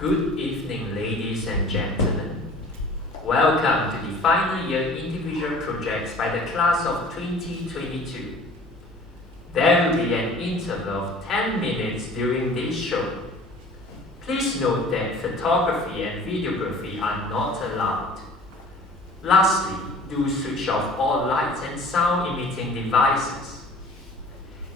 Good evening, ladies and gentlemen. Welcome to the final year individual projects by the class of 2022. There will be an interval of 10 minutes during this show. Please note that photography and videography are not allowed. Lastly, do switch off all lights and sound emitting devices.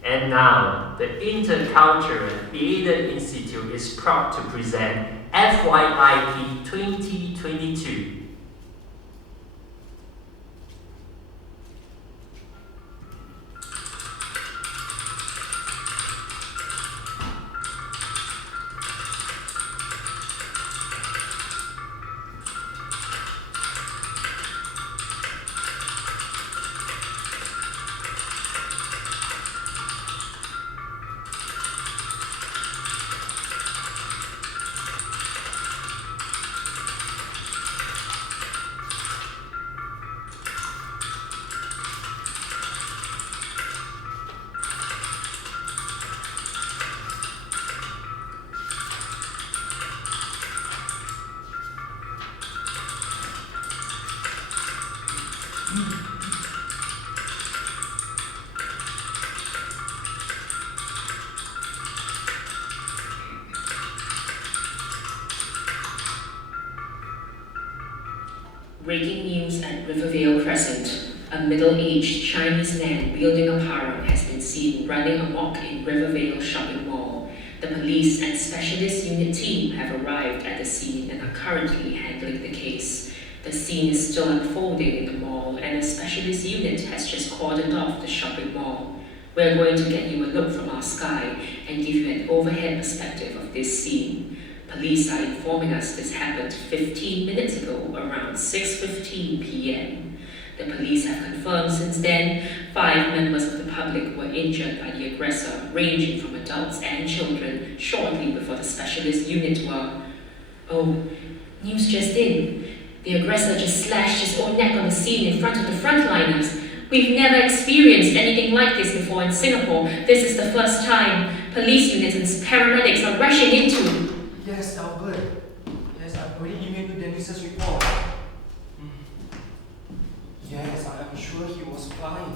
And now, the Intercultural Theatre Institute is proud to present FYIP 2022. Breaking news at Rivervale Crescent. A middle-aged Chinese man wielding a parang has been seen running amok in Rivervale Shopping Mall. The police and specialist unit team have arrived at the scene and are currently handling the case. The scene is still unfolding in the mall, and a specialist unit has just cordoned off the shopping mall. We're going to get you a look from our sky and give you an overhead perspective of this scene. Police are informing us this happened 15 minutes ago, around 6:15 p.m. The police have confirmed since then 5 members of the public were injured by the aggressor, ranging from adults and children, shortly before the specialist unit were. Oh, news just in. The aggressor just slashed his own neck on the scene in front of the frontliners. We've never experienced anything like this before in Singapore. This is the first time. Police units and paramedics are rushing into. Yes, Albert. Yes, I've already emailed you Dennis's report. Yes, I'm sure he was fine.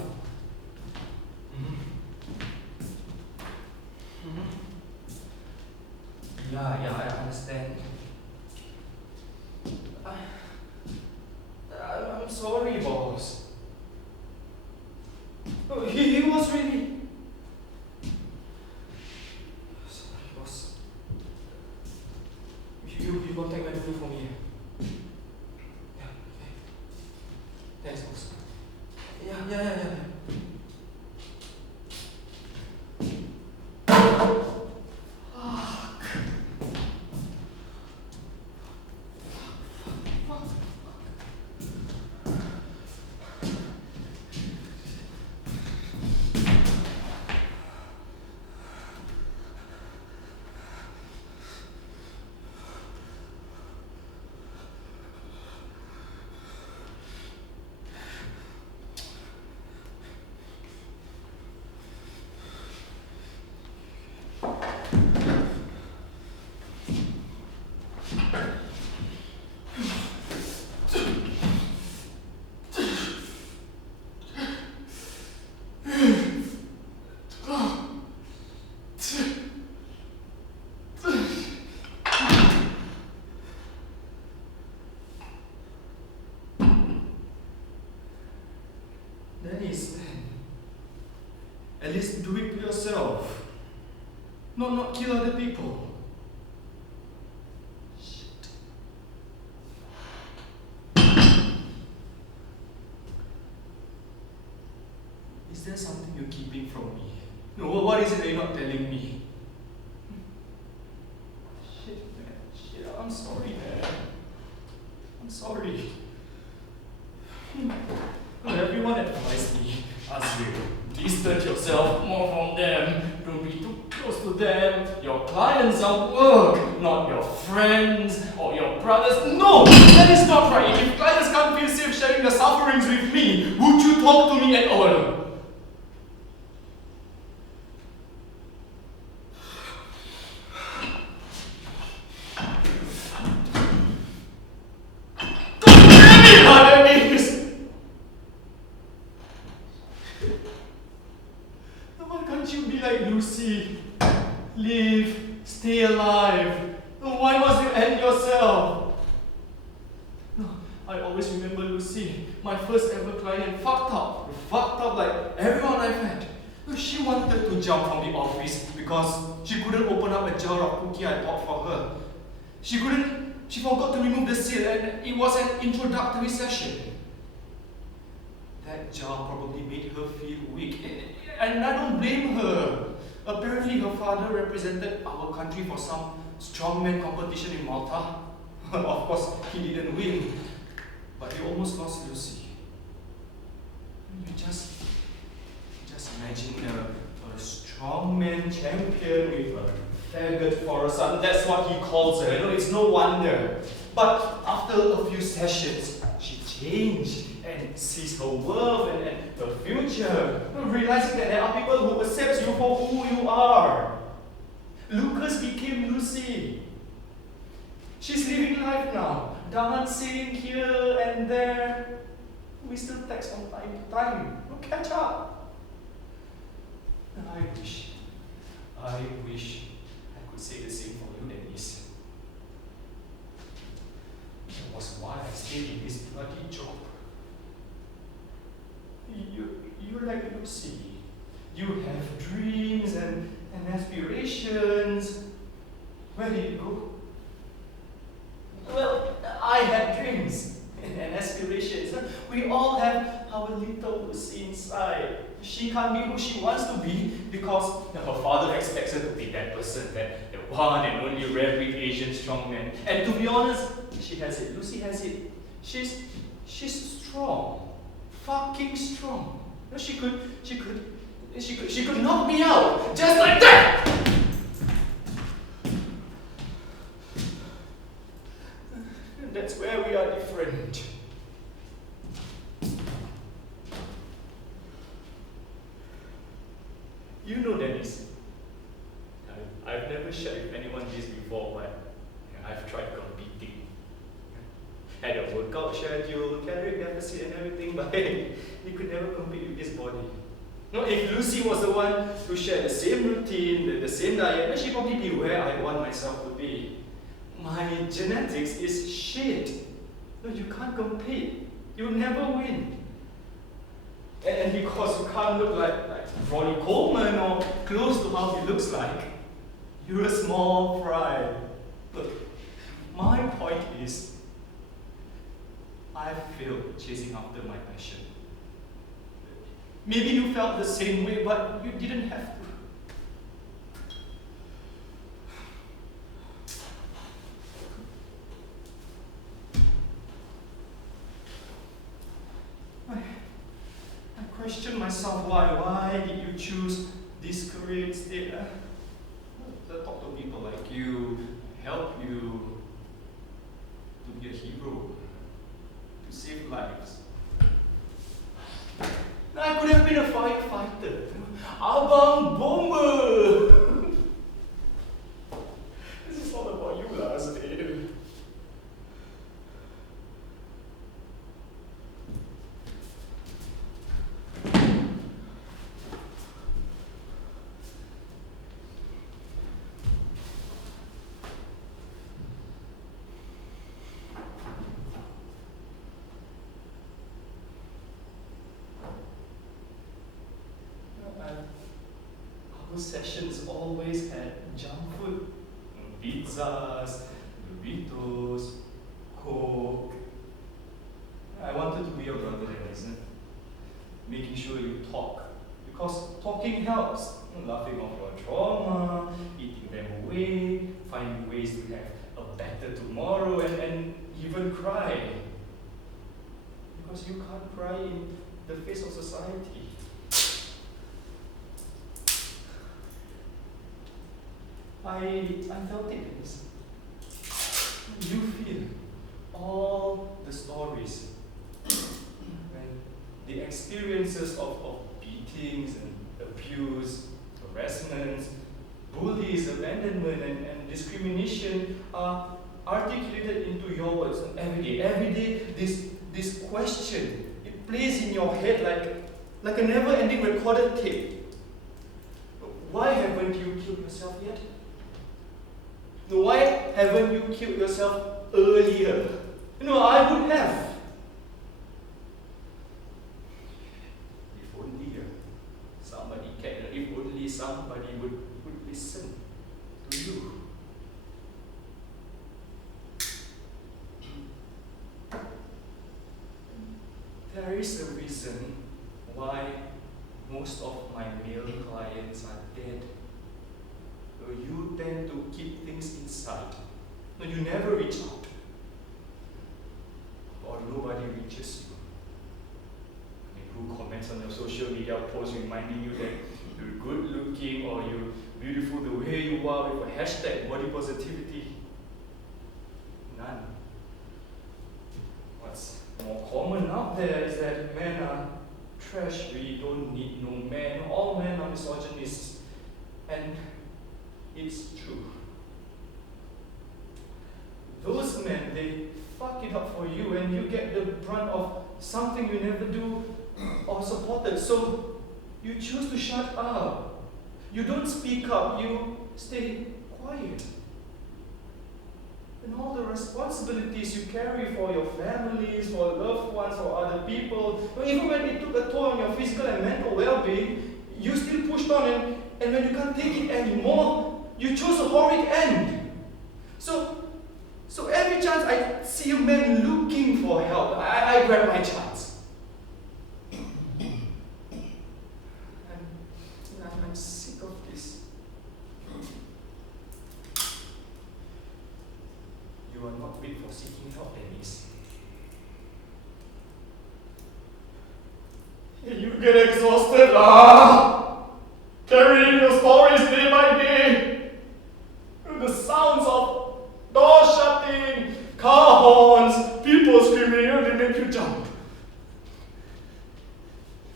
Yeah, I understand. I'm sorry, boss. Oh, he was really... Sorry, boss. You contact my doctor for me. Yeah, okay. Thanks, boss. Yeah. Dennis, man. At least do it to yourself. Not kill other people. Shit. Is there something you're keeping from me? No, what is it that you're not telling me? Shit, man. Shit, I'm sorry, man. I'm sorry. Everyone advised me, as you distance yourself more from them. Don't be too close to them. Your clients are work, not your friends or your brothers. No, that is not right. If clients can't feel safe sharing their sufferings with me, would you talk to me at all? Live, stay alive. Why must you end yourself? No, I always remember Lucy, my first ever client, fucked up like everyone I've had. She wanted to jump from the office because she couldn't open up a jar of cookie I bought for her. She forgot to remove the seal and it was an introductory session. That jar probably made her feel weak and I don't blame her. Apparently her father represented our country for some strongman competition in Malta. Of course, he didn't win, but he almost lost Lucy. You just imagine a strongman champion with a faggot for a son. That's what he calls her. You know, it's no wonder. But after a few sessions, she changed and sees her worth and her future, realizing that there are people who accept you for who you are. Lucas became Lucy. She's living life now, dancing here and there. We still text from time to time. We'll catch up. I wish I could say the same for you, Denise. That was why I stayed in this bloody job. You're like Lucy. You have dreams and aspirations. Where did it go? Well, I had dreams and aspirations. We all have our little Lucy inside. She can't be who she wants to be because her father expects her to be that person, that one and only rare big Asian strongman. And to be honest, she has it. Lucy has it. She's strong, fucking strong. She could knock me out just like that. And that's where we are different. You know, Dennis, I've never shared with anyone this before, but I've tried competing. Had a workout schedule, calorie deficit and everything, but you could never compete with this body. No, if Lucy was the one who shared the same routine, the same diet, then she'd probably be where I want myself to be. My genetics is shit. No, you can't compete. You'll never win. And because you can't look like Ronnie Coleman or close to how he looks like, you're a small fry. Look, my point is, I failed chasing after my passion. Maybe you felt the same way, but you didn't have to. I question myself why did you choose this career instead? To talk to people like you, help you to be a hero, to save lives. I could have been a firefighter, Abang Bomber. This is not about you, last day. Sessions always had junk food, pizzas, burritos, Coke. I wanted to be your brother, Dennis, making sure you talk, because talking helps. Laughing off your trauma, eating them away, finding ways to have a better tomorrow, and even cry. Because you can't cry in the face of society. I felt it, Dennis. You feel all the stories, when the experiences of beatings and abuse, harassment, bullies, abandonment, and discrimination are articulated into your words. And every day, this question, it plays in your head like a never-ending recorded tape. Why haven't you killed yourself yet? Why haven't you killed yourself earlier? I would have. there is a reason why most of my male clients are dead. You tend to keep things inside. No, you never reach out. Or nobody reaches you. I mean, who comments on your social media post reminding you that you're good looking or you're beautiful the way you are with a hashtag body positivity? None. What's more common out there is that men are trash. We don't need no men. All men are misogynists. And it's true. Those men, they fuck it up for you and you get the brunt of something you never do or supported. So you choose to shut up. You don't speak up, you stay quiet. And all the responsibilities you carry for your families, for loved ones, for other people, even when it took a toll on your physical and mental well-being, you still pushed on, and when you can't take it anymore, you chose a horrid end. So every chance I see a man looking for help, I grab my chance. I'm sick of this. You are not fit for seeking help, Denise. You get exhausted, carrying your stories day by day. The sounds of doors shutting, car horns, people screaming, they make you jump.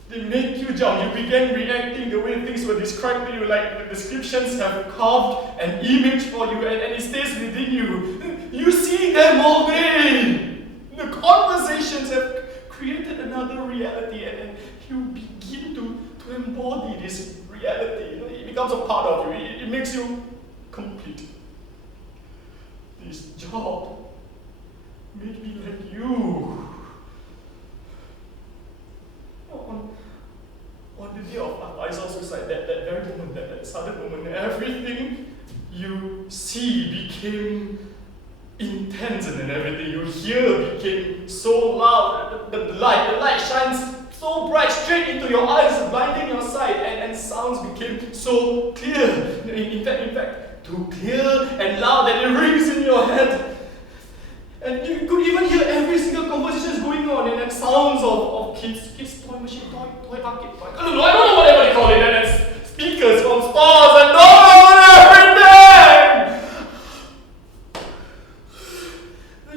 They make you jump. You begin reacting the way things were described to you, like the descriptions have carved an image for you and it stays within you. You see them all day. The conversations have created another reality and you begin to embody this reality. It becomes a part of you. It makes you complete. This job made me like you. On the day of Aiza's suicide, that very moment, that sudden moment, everything you see became intense, and then everything you hear became so loud. The light shines so bright straight into your eyes, blinding your sight, and sounds became so clear. In fact, too clear and loud that it rings in your head. And you could even hear every single conversation going on, and sounds of kids toy machine, toy arcade, I don't know whatever they call it, and it's speakers from stores and everything.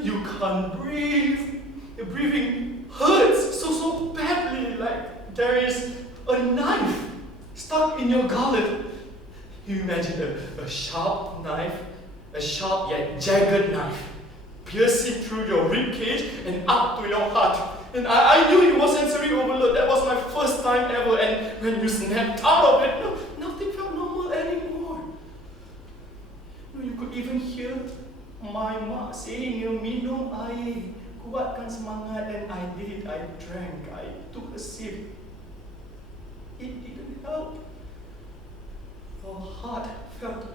You can't breathe. Your breathing hurts so badly, like there is a knife stuck in your gullet. You imagine a sharp knife, a sharp yet jagged knife, piercing through your rib cage and up to your heart. And I knew you were sensory overload. That was my first time ever. And when you snapped out of it, nothing felt normal anymore. You could even hear my mak saying, minum air, kuatkan semangat. And I did. I drank. I took a sip. It didn't help. Your heart felt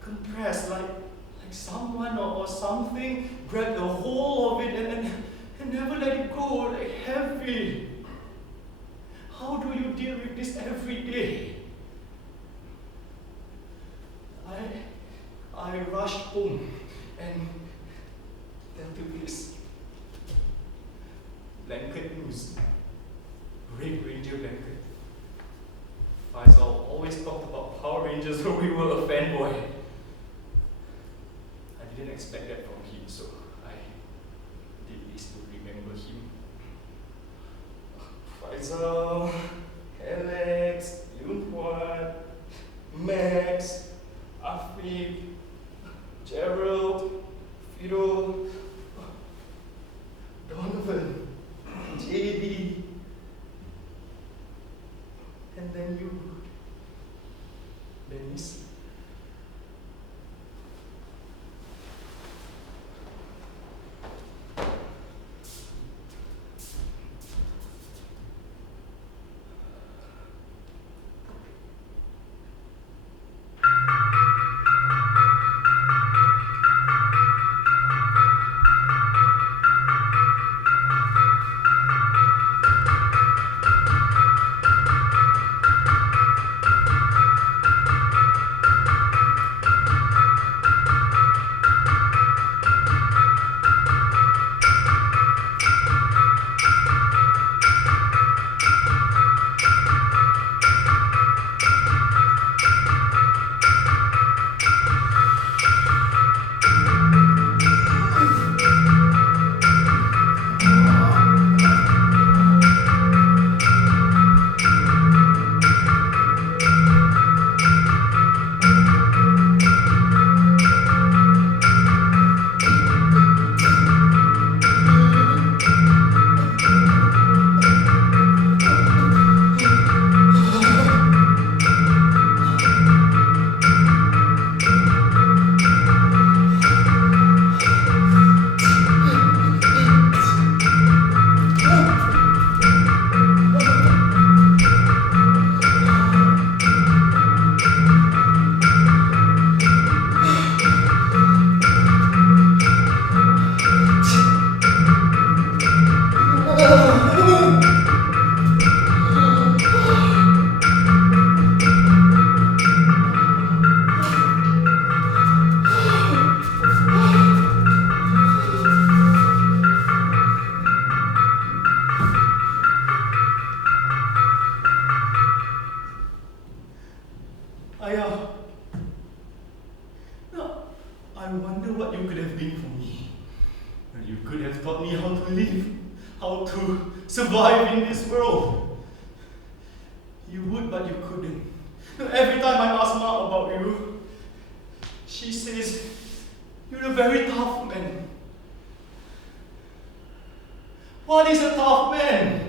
compressed, like someone or something grabbed the whole of it and never let it go, like heavy. How do you deal with this every day? I rushed home and there took this blanket news, Red Ranger blanket. Faisal always talked about Power Rangers when we were a fanboy. I didn't expect that from him, so I did this to remember him. Faisal, Alex, Yunhuan, Max, Afiq, Gerald, Fido, Donovan, JD, and then you, Denise. wonder what you could have been for me. And you could have taught me how to live, how to survive in this world. You would, but you couldn't. Every time I ask Ma about you, she says, you're a very tough man. What is a tough man?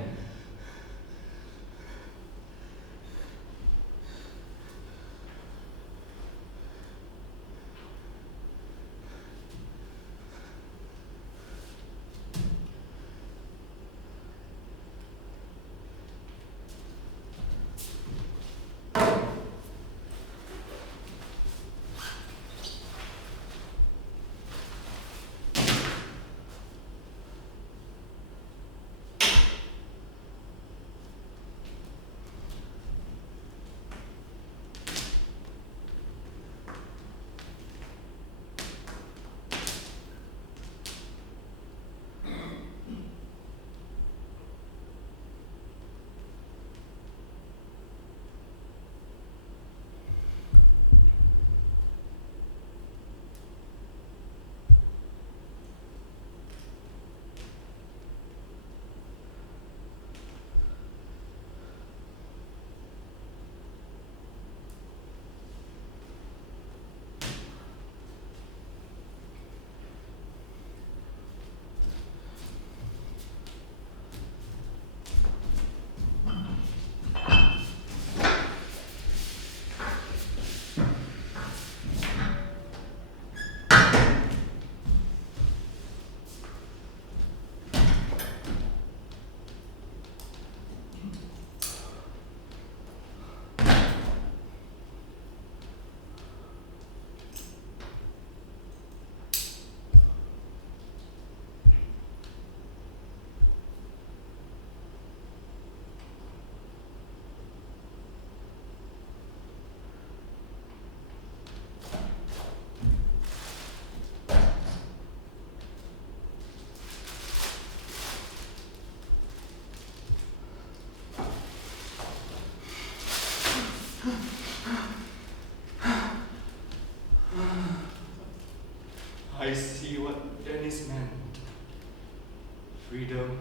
I see what Dennis meant. Freedom,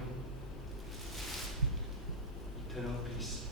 eternal peace.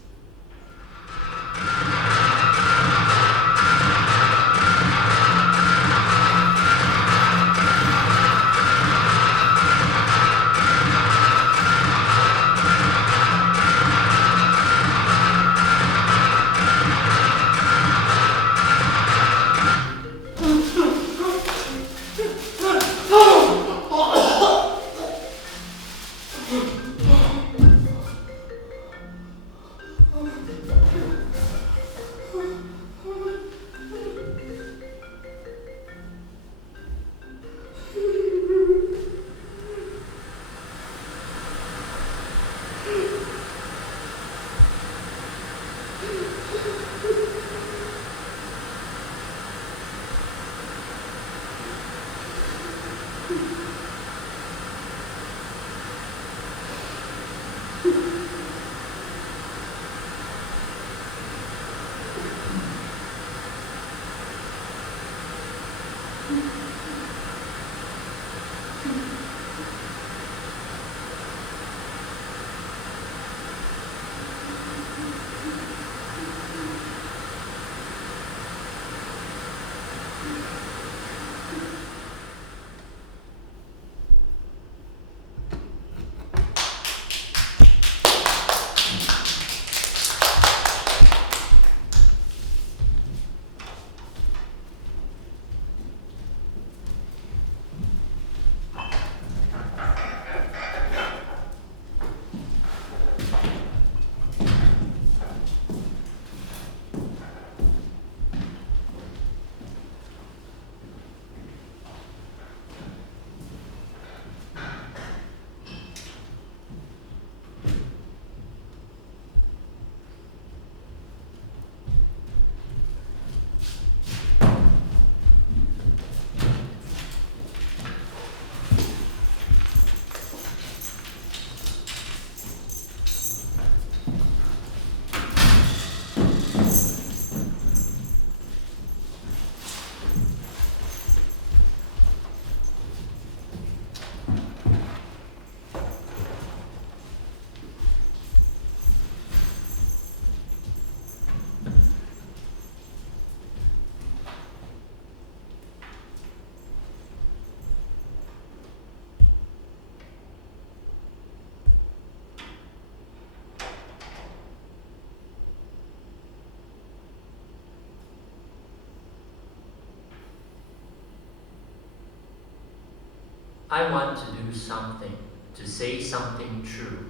I want to do something, to say something true,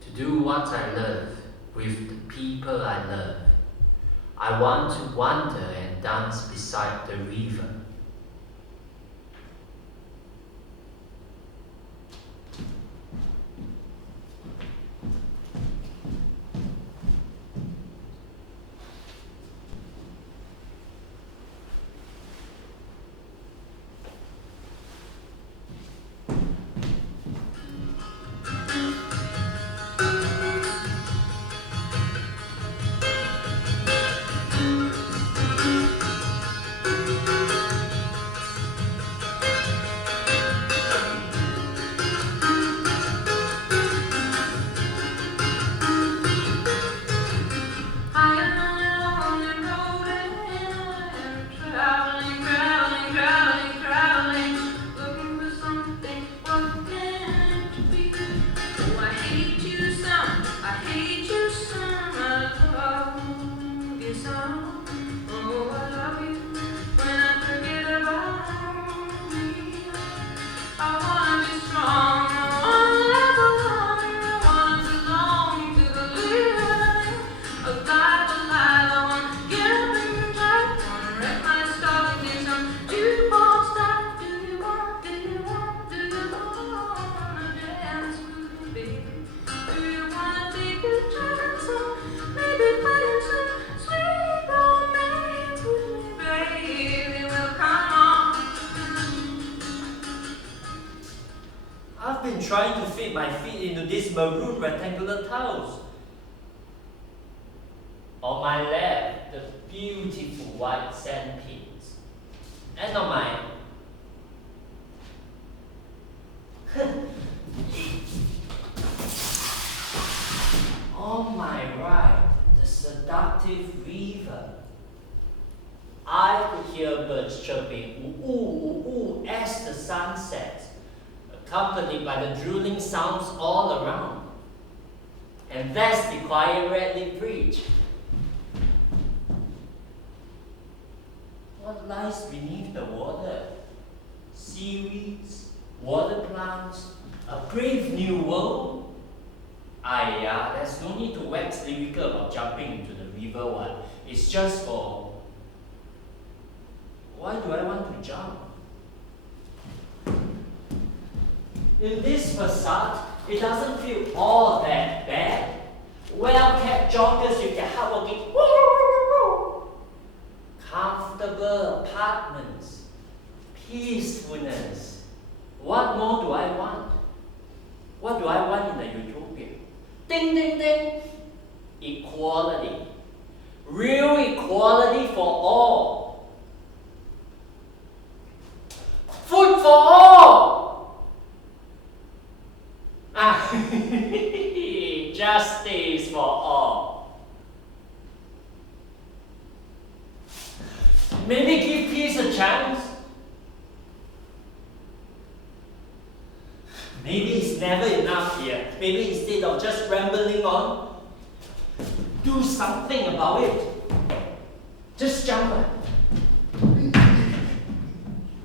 to do what I love with the people I love. I want to wander and dance beside the river. I've been trying to fit my feet into these maroon rectangular tiles. On my left, the beautiful white sand pits. And on my on my right, the seductive river. I could hear birds chirping ooh ooh ooh as the sun sets, accompanied by the drooling sounds all around. And that's the quiet red lip bridge. What lies beneath the water? Seaweeds, water plants, a brave new world? There's no need to wax lyrical about jumping into the river one. It's just for... Why do I want to jump? In this facade, it doesn't feel all that bad. Well-kept joggers with their hardworking comfortable apartments, peacefulness. What more do I want? What do I want in a utopia? Ding, ding, ding. Equality. Real equality for all. Food for all. Justice for all. Maybe give peace a chance. Maybe it's never enough here. Maybe instead of just rambling on, do something about it. Just jump. You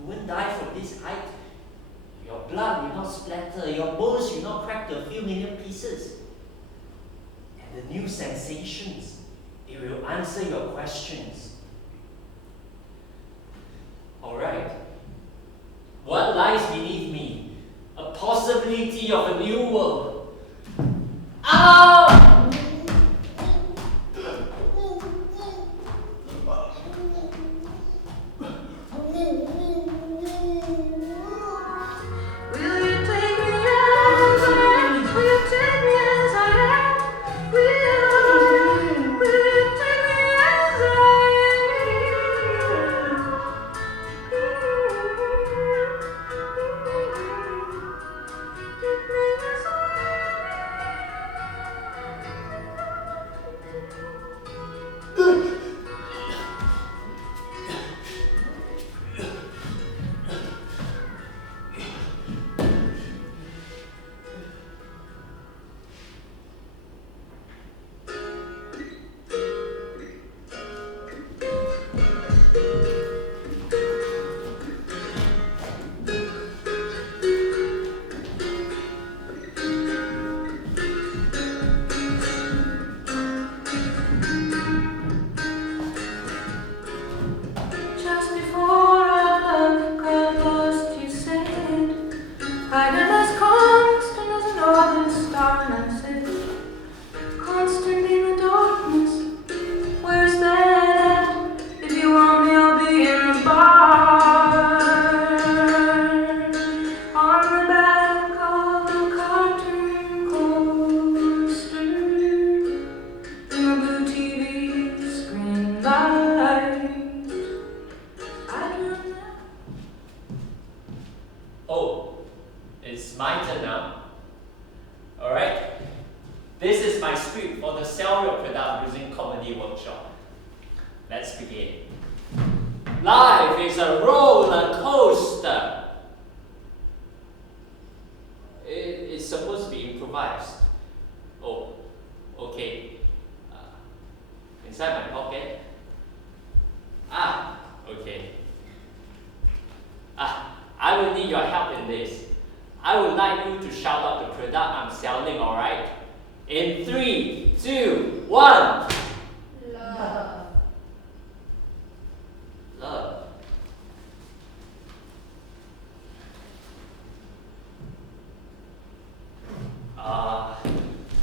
won't die from this height. Your blood will not splatter, your bones will not crack to a few million pieces. And the new sensations, it will answer your questions. Alright. What lies beneath me? A possibility of a new world. Ow! Oh, it's my turn now. Alright. This is my script for the Sell Your Product Using Comedy workshop. Let's begin. Life is a roller coaster. It's supposed to be improvised. Oh, okay. Inside my pocket. Okay. I will need your help in this. I would like you to shout out the product I'm selling, alright? In 3, 2, 1. Love. Love.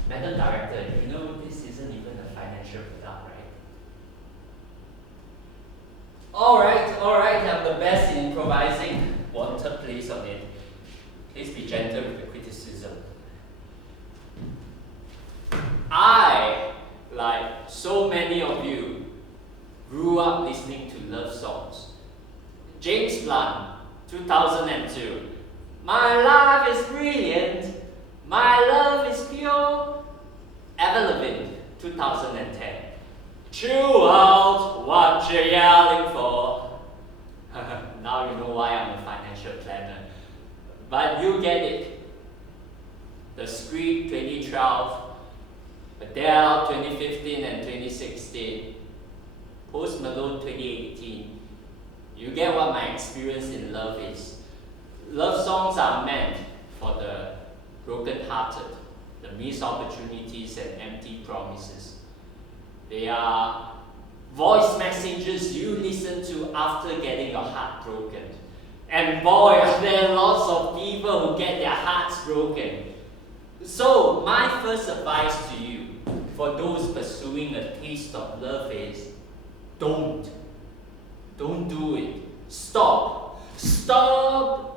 Madam Director, you know this isn't even a financial product, right? Alright, I'm the best in improvising. Water, please, on it. Please be gentle with the criticism. I, like so many of you, grew up listening to love songs. James Blunt, 2002. My life is brilliant. My love is pure. Ever Living, 2010. Chew out what you're yelling for. Now you know why I'm a financial planner. But you get it. The Script 2012, Adele 2015 and 2016, Post Malone 2018. You get what my experience in love is. Love songs are meant for the broken-hearted, the missed opportunities and empty promises. They are voice messages you listen to after getting your heart broken. And boy, are there lots of people who get their hearts broken. So, my first advice to you, for those pursuing a taste of love is, don't do it. Stop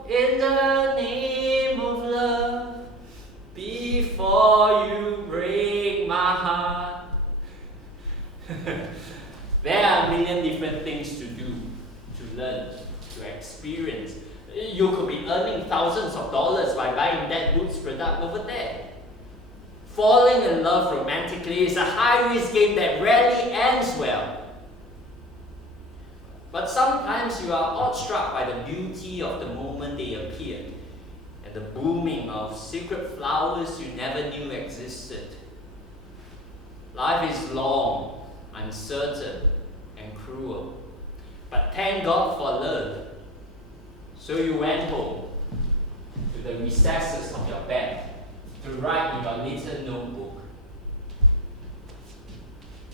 in the name of love before you break my heart. There are a million different things to do, to learn, to experience. You could be earning thousands of dollars by buying that goods product over there. Falling in love romantically is a high-risk game that rarely ends well. But sometimes you are awestruck by the beauty of the moment they appeared and the blooming of secret flowers you never knew existed. Life is long, uncertain, and cruel. But thank God for love. So you went home to the recesses of your bed to write in your little notebook.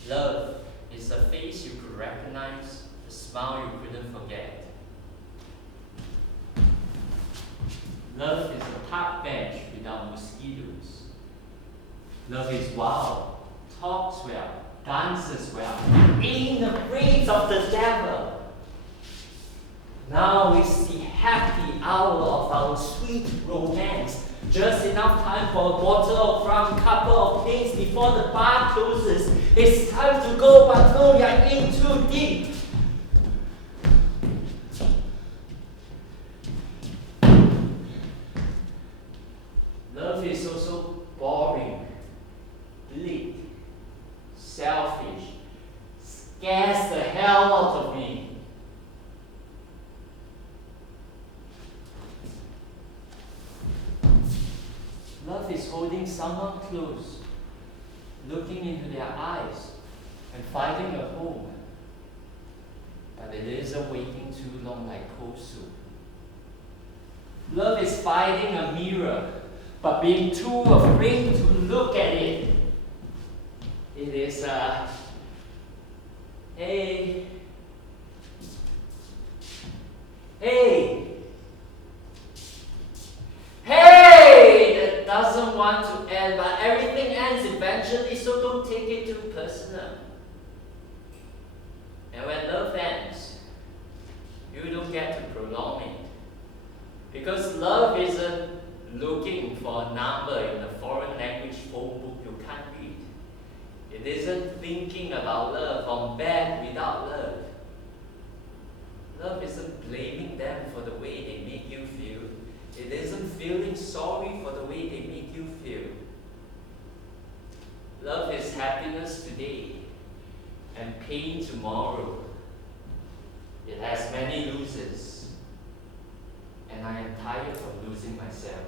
Love is a face you could recognize, a smile you couldn't forget. Love is a park bench without mosquitoes. Love is wild, talks well, dances well, ain't afraid of the devil. Now is the happy hour of our sweet romance. Just enough time for a bottle of rum, couple of days before the bar closes. It's time to go, but no, you're in too deep. Love is also boring, bleak, selfish, scares the hell out of me. Love is holding someone close, looking into their eyes, and finding a home. But it isn't waiting too long like cold soup. Love is finding a mirror, but being too afraid to look at it. It is hey, that doesn't want to end, but everything ends eventually, so don't take it too personal. And when love ends, you don't get to prolong it. Because love isn't looking for a number in a foreign language phone book you can't read. It isn't thinking about love on bed without love. Love isn't blaming them for the way they make you feel. pain tomorrow. It has many losers, and I am tired of losing myself.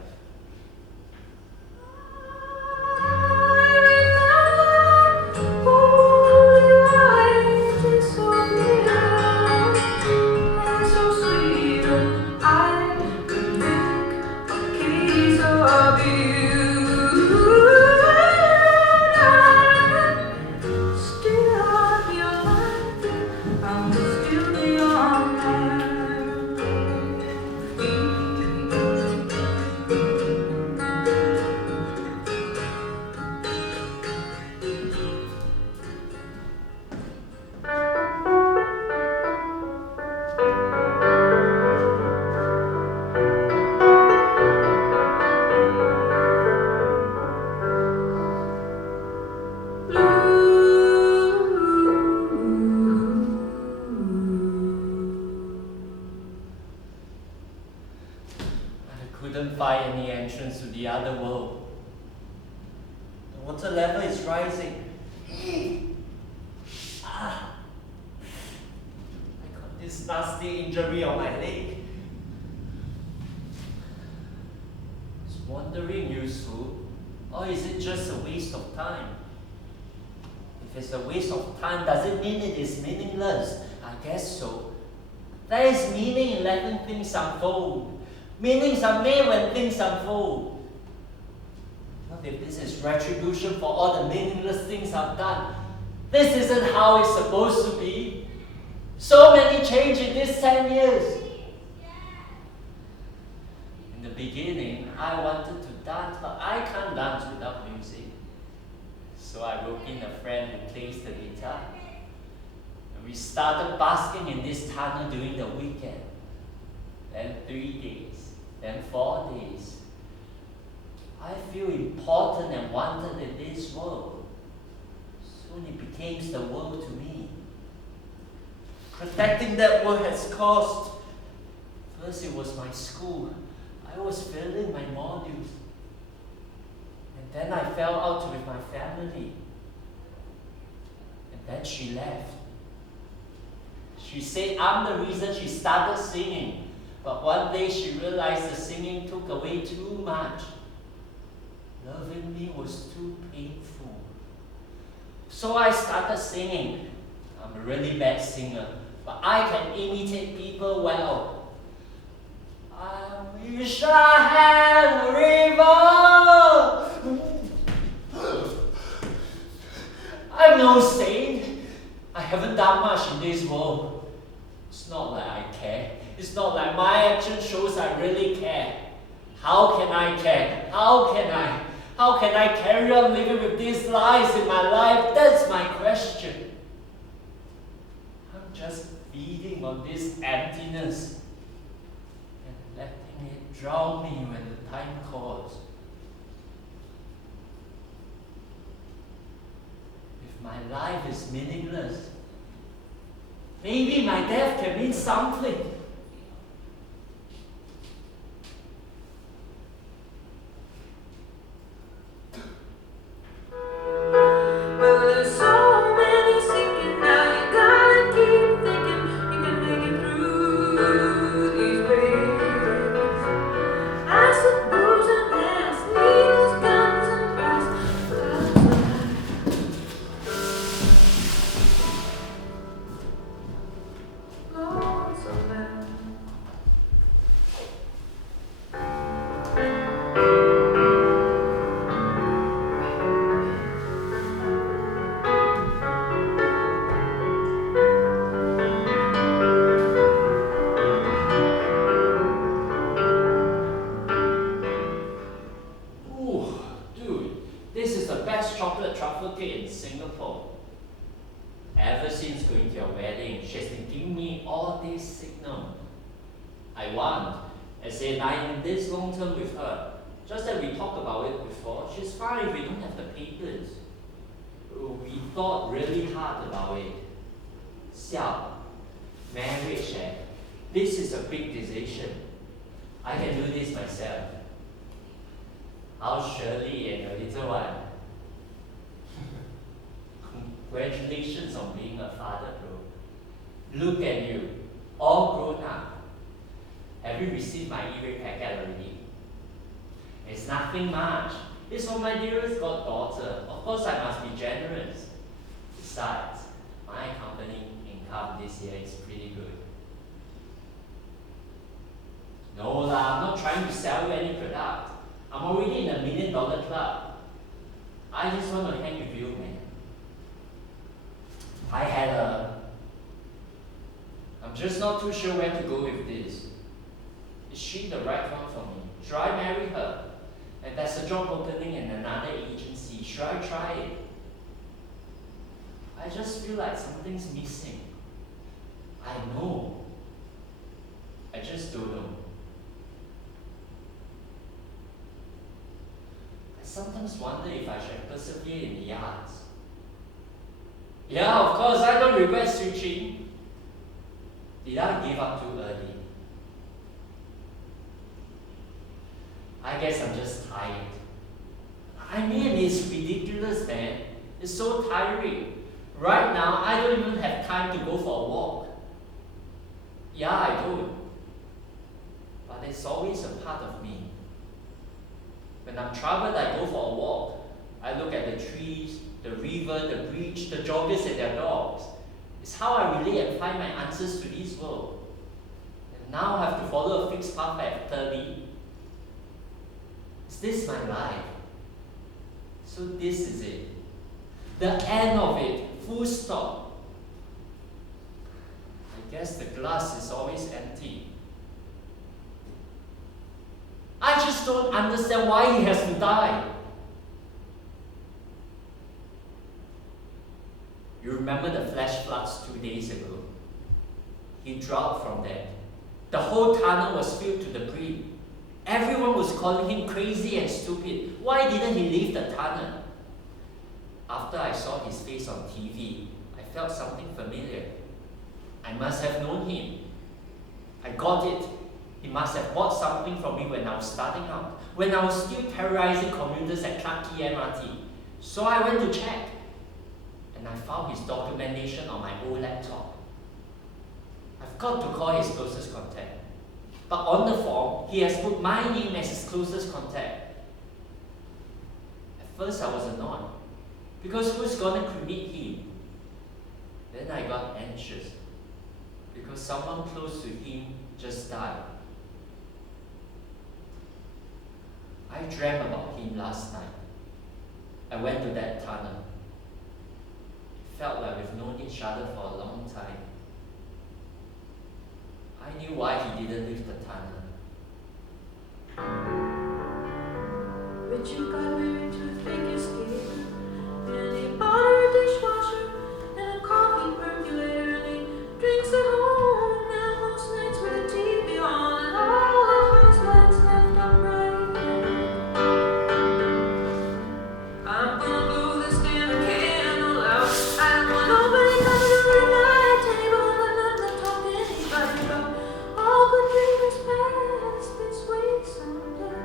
Couldn't find any entrance to the other world. The water level is rising. I got this nasty injury on my leg. Is wandering useful, or is it just a waste of time? If it's a waste of time, does it mean it is meaningless? I guess so. There is meaning in letting things unfold. Meanings are made when things unfold. What if this is retribution for all the meaningless things I've done? This isn't how it's supposed to be. So many change in these 10 years. In the beginning, I wanted to dance, but I can't dance without music. So I roped in a friend who plays the guitar. And we started basking in this tunnel during the weekend. Then 3 days. Then 4 days. I feel important and wanted in this world. Soon it became the world to me. Protecting that world has cost. First it was my school. I was failing my modules. And then I fell out with my family. And then she left. She said I'm the reason she started singing. But one day she realized the singing took away too much. Loving me was too painful. So I started singing. I'm a really bad singer, but I can imitate people well. I wish I had a river. I'm no saint. I haven't done much in this world. It's not like I care. It's not like my action shows I really care. How can I care? How can I carry on living with these lies in my life? That's my question. I'm just feeding on this emptiness and letting it drown me when the time calls. If my life is meaningless, maybe my death can mean something. This is a big decision. I can do this myself. How's Shirley and your little one? Congratulations on being a father, bro. Look at you, all grown up. Have you received my e-rate packet already? It's nothing much. It's for my dearest goddaughter. Of course I must be generous. Besides, my company income this year is pretty good. No lah, I'm not trying to sell you any product. I'm already in the $1 million club. I just want to hang with you, man. I'm just not too sure where to go with this. Is she the right one for me? Should I marry her? And there's a job opening in another agency. Should I try it? I just feel like something's missing. I know. I just don't know. I sometimes wonder if I should persevere in the arts. Yeah, of course, I don't regret switching. Did I give up too early? I guess I'm just tired. I mean, it's ridiculous, man. It's so tiring. Right now, I don't even have time to go for a walk. Yeah, I don't. But it's always a part of me. When I'm troubled, I go for a walk. I look at the trees, the river, the bridge, the joggers and their dogs. It's how I relate and find my answers to this world. And now I have to follow a fixed path at 30. Is this my life? So this is it. The end of it. Full stop. I guess the glass is always empty. I just don't understand why he has to die. You remember the flash floods 2 days ago? He dropped from there. The whole tunnel was filled to the brim. Everyone was calling him crazy and stupid. Why didn't he leave the tunnel? After I saw his face on TV, I felt something familiar. I must have known him. I got it. He must have bought something from me when I was starting out, when I was still terrorizing commuters at Clarke Quay MRT. So I went to check, and I found his documentation on my old laptop. I've got to call his closest contact. But on the form, he has put my name as his closest contact. At first I was annoyed, because who's gonna cremate him? Then I got anxious, because someone close to him just died. I dreamt about him last night. I went to that tunnel. It felt like we've known each other for a long time. I knew why he didn't leave the tunnel. Richard got married to a figure skater, and he bought her a dishwasher and a coffee percolator, and he drinks at home and most nights with the TV on and all the house lights left upright. I'm gonna blow this damn candle out. I don't want nobody coming to my table, and I'm not talking to anybody about all good dreamers pass this way someday.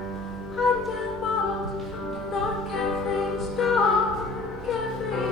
Hide down bottles, dark cafes, dark cafes.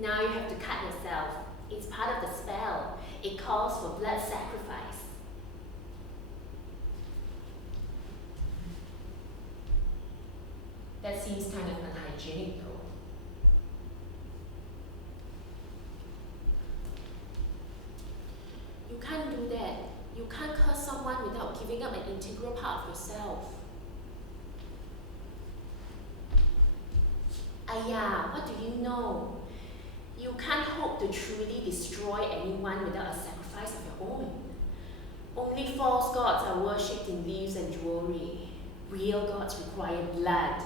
Now you have to cut yourself. It's part of the spell. It calls for blood sacrifice. That seems kind of unhygienic though. You can't do that. You can't curse someone without giving up an integral part of yourself. Aya, what do you know? You can't hope to truly destroy anyone without a sacrifice of your own. Only false gods are worshipped in leaves and jewelry. Real gods require blood.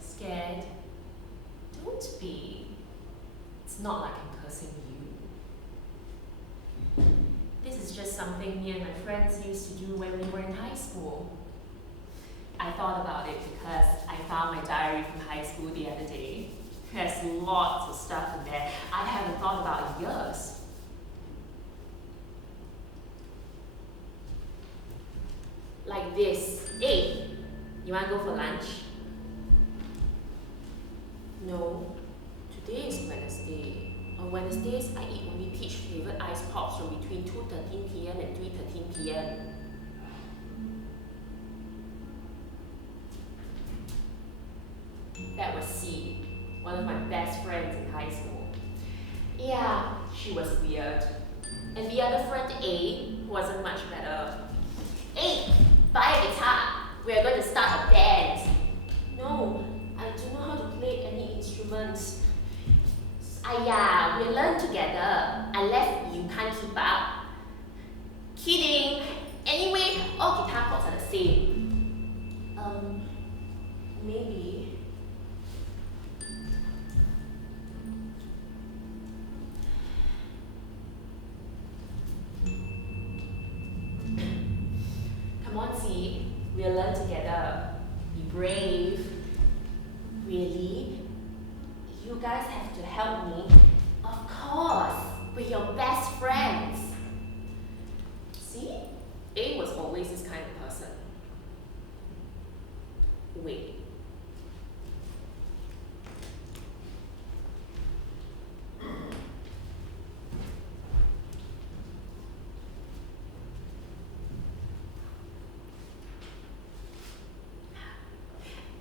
Scared? Don't be. It's not like I'm cursing you. This is just something me and my friends used to do when we were in high school. I thought about it because I found my diary from high school the other day. There's lots of stuff in there I haven't thought about in years. Like this. Hey, you wanna go for lunch? No, today is Wednesday. On Wednesdays, I eat only peach-flavored ice pops from between 2:13 p.m. and 3:13 p.m. That was C, one of my best friends in high school. Yeah, she was weird. And the other friend, A, wasn't much better. Hey, buy a guitar. We're going to start a band. No, I don't know how to play any instruments. We'll learn together, unless you can't keep up. Kidding. Anyway, all guitar chords are the same. Maybe. Come on, C. We'll learn together. Be brave. Really? You guys have to help me. Of course, we're your best friends. See? A was always this kind of person. Wait.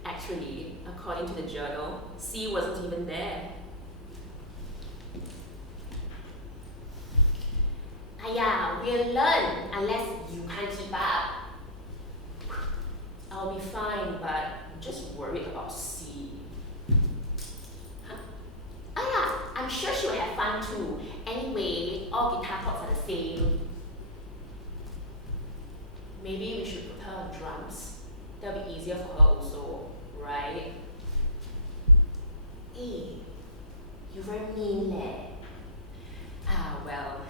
Actually, according to the journal, C wasn't even there. We'll learn unless you can't keep up. I'll be fine, but I'm just worried about C. Huh? I'm sure she'll have fun too. Anyway, all guitar chords are the same. Maybe we should put her on drums. That'll be easier for her also, right? Hey, you're very mean leh. Well,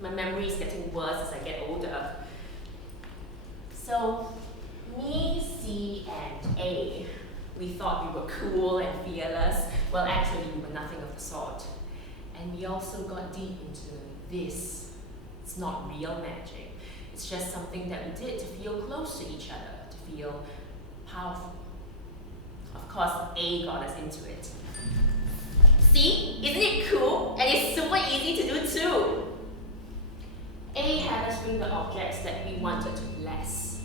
my memory is getting worse as I get older. So, me, C, and A, we thought we were cool and fearless. Well, actually, we were nothing of the sort. And we also got deep into this. It's not real magic. It's just something that we did to feel close to each other, to feel powerful. Of course, A got us into it. See? Isn't it cool? And it's super easy to do too. A had us bring the objects that we wanted to bless.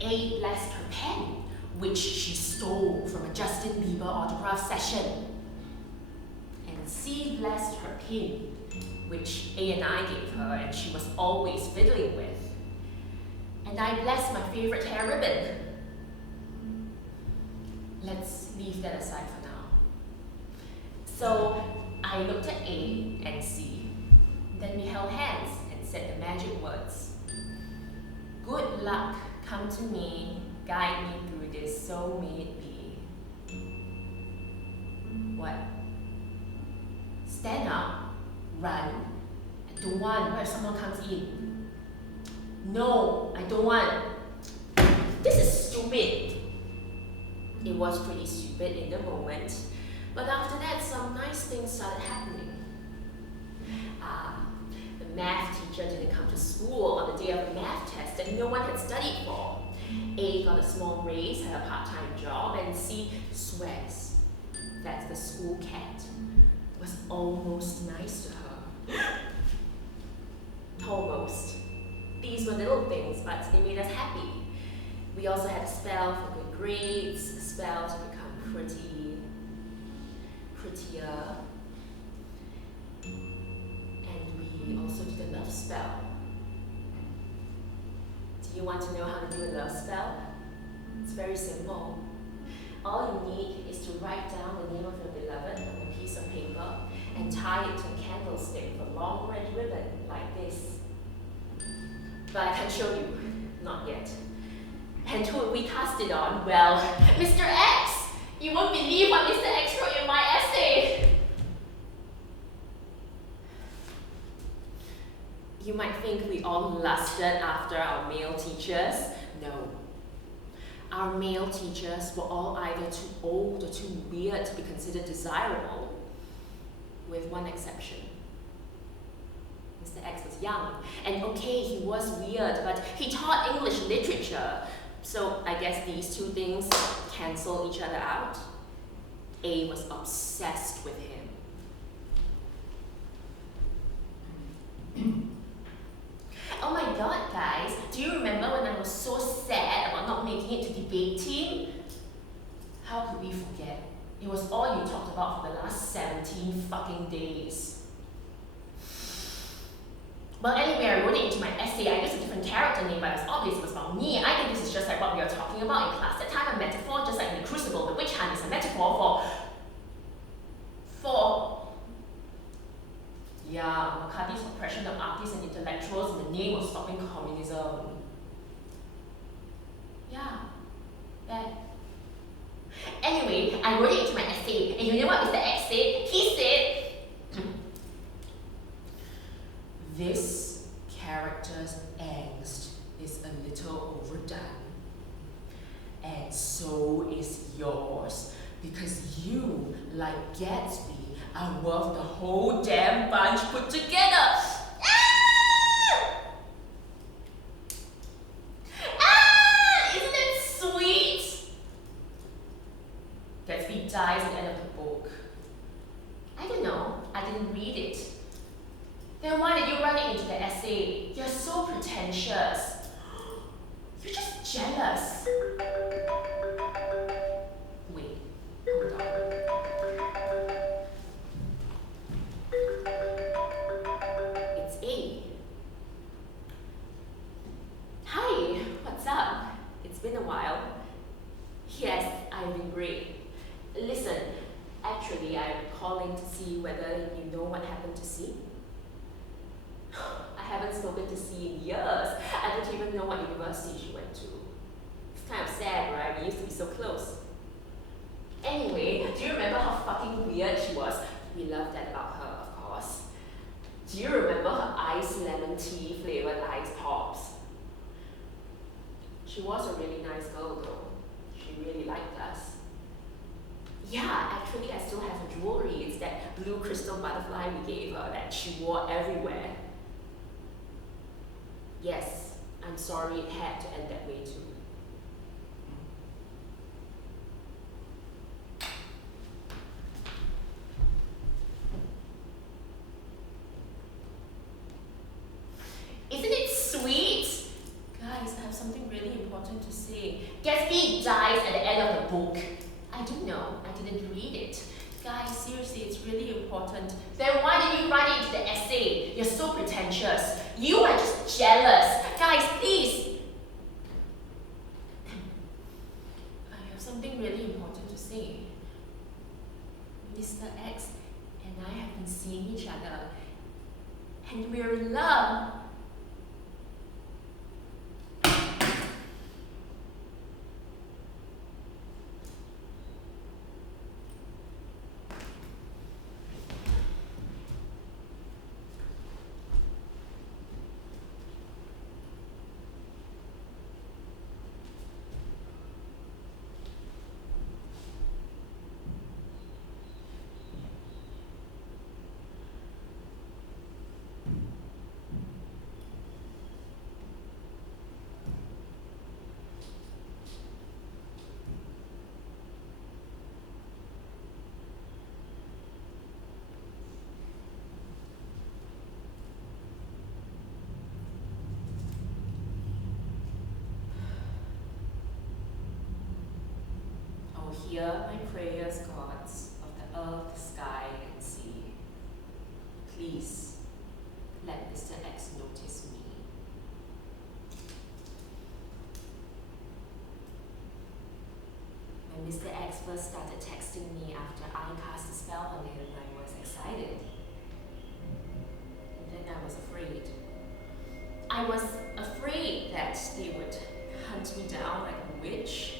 A blessed her pen, which she stole from a Justin Bieber autograph session. And C blessed her pin, which A and I gave her and she was always fiddling with. And I blessed my favorite hair ribbon. Let's leave that aside for now. So I looked at A and C. Then we held hands and said the magic words. Good luck, come to me, guide me through this, so may it be. What? stand up, run. I don't want. What if someone comes in? No, I don't want. This is stupid. It was pretty stupid in the moment, but after that, some nice things started happening. The math teacher didn't come to school on the day of the math test that no one had studied for. A got a small raise, had a part-time job, and C swears that the school cat was almost nice to her. Almost. These were little things, but they made us happy. We also had a spell for good grades, a spell to become prettier, and we also did a love spell. Do you want to know how to do a love spell? It's very simple. All you need is to write down the name of your beloved on a piece of paper and tie it to a candlestick with a long red ribbon like this. But I can't show you, not yet. And who we cast it on? Well, Mr. X! You won't believe what Mr. X wrote in my essay! You might think we all lusted after our male teachers. No. Our male teachers were all either too old or too weird to be considered desirable, with one exception. Mr. X was young, and okay, he was weird, but he taught English literature, so I guess these two things cancel each other out. A was obsessed with him. Oh my god, guys, do you remember when I was so sad about not making it to debate team? How could we forget? It was all you talked about for the last 17 fucking days. Well, anyway, I wrote it into my essay. I used a different character name, but it was obvious it was about me. I think this is just like what we were talking about in class. That time, a metaphor, just like in the Crucible, the witch hunt is a metaphor for McCarthy's oppression of artists and intellectuals in the name of stopping communism. Yeah, that. Anyway, I wrote it into my essay, and you know what Mr. X said? He said, this character's angst is a little overdone, and so is yours, because you, like Gatsby, are worth the whole damn bunch put together. Isn't it sweet? Gatsby dies at the end of the book. I don't know, I didn't read it. Then why did you write it into the essay? You're so pretentious. You're just jealous. Wait, hold on. It's A. Hi, what's up? It's been a while. Yes, I've been great. Listen, actually, I'm calling to see whether you know what happened to C. I haven't spoken to C in years. I don't even know what university she went to. It's kind of sad, right? We used to be so close. Anyway, do you remember how fucking weird she was? We loved that about her, of course. Do you remember her iced lemon tea flavored ice pops? She was a really nice girl though. She really liked us. Yeah, actually I still have her jewelry. It's that blue crystal butterfly we gave her that she wore everywhere. Yes, I'm sorry it had to end that way too. Isn't it sweet? Guys, I have something really important to say. Gatsby dies at the end of the book. I don't know, I didn't read it. Guys, seriously, it's really important. Then why did you write it into the essay? You're so pretentious. You are just jealous. Guys, please. I have something really important to say. Mr. X and I have been seeing each other, and we're in love. hear my prayers, gods of the earth, sky, and sea. Please, let Mr. X notice me. When Mr. X first started texting me after I cast a spell on him, I was excited. And then I was afraid. I was afraid that they would hunt me down like a witch.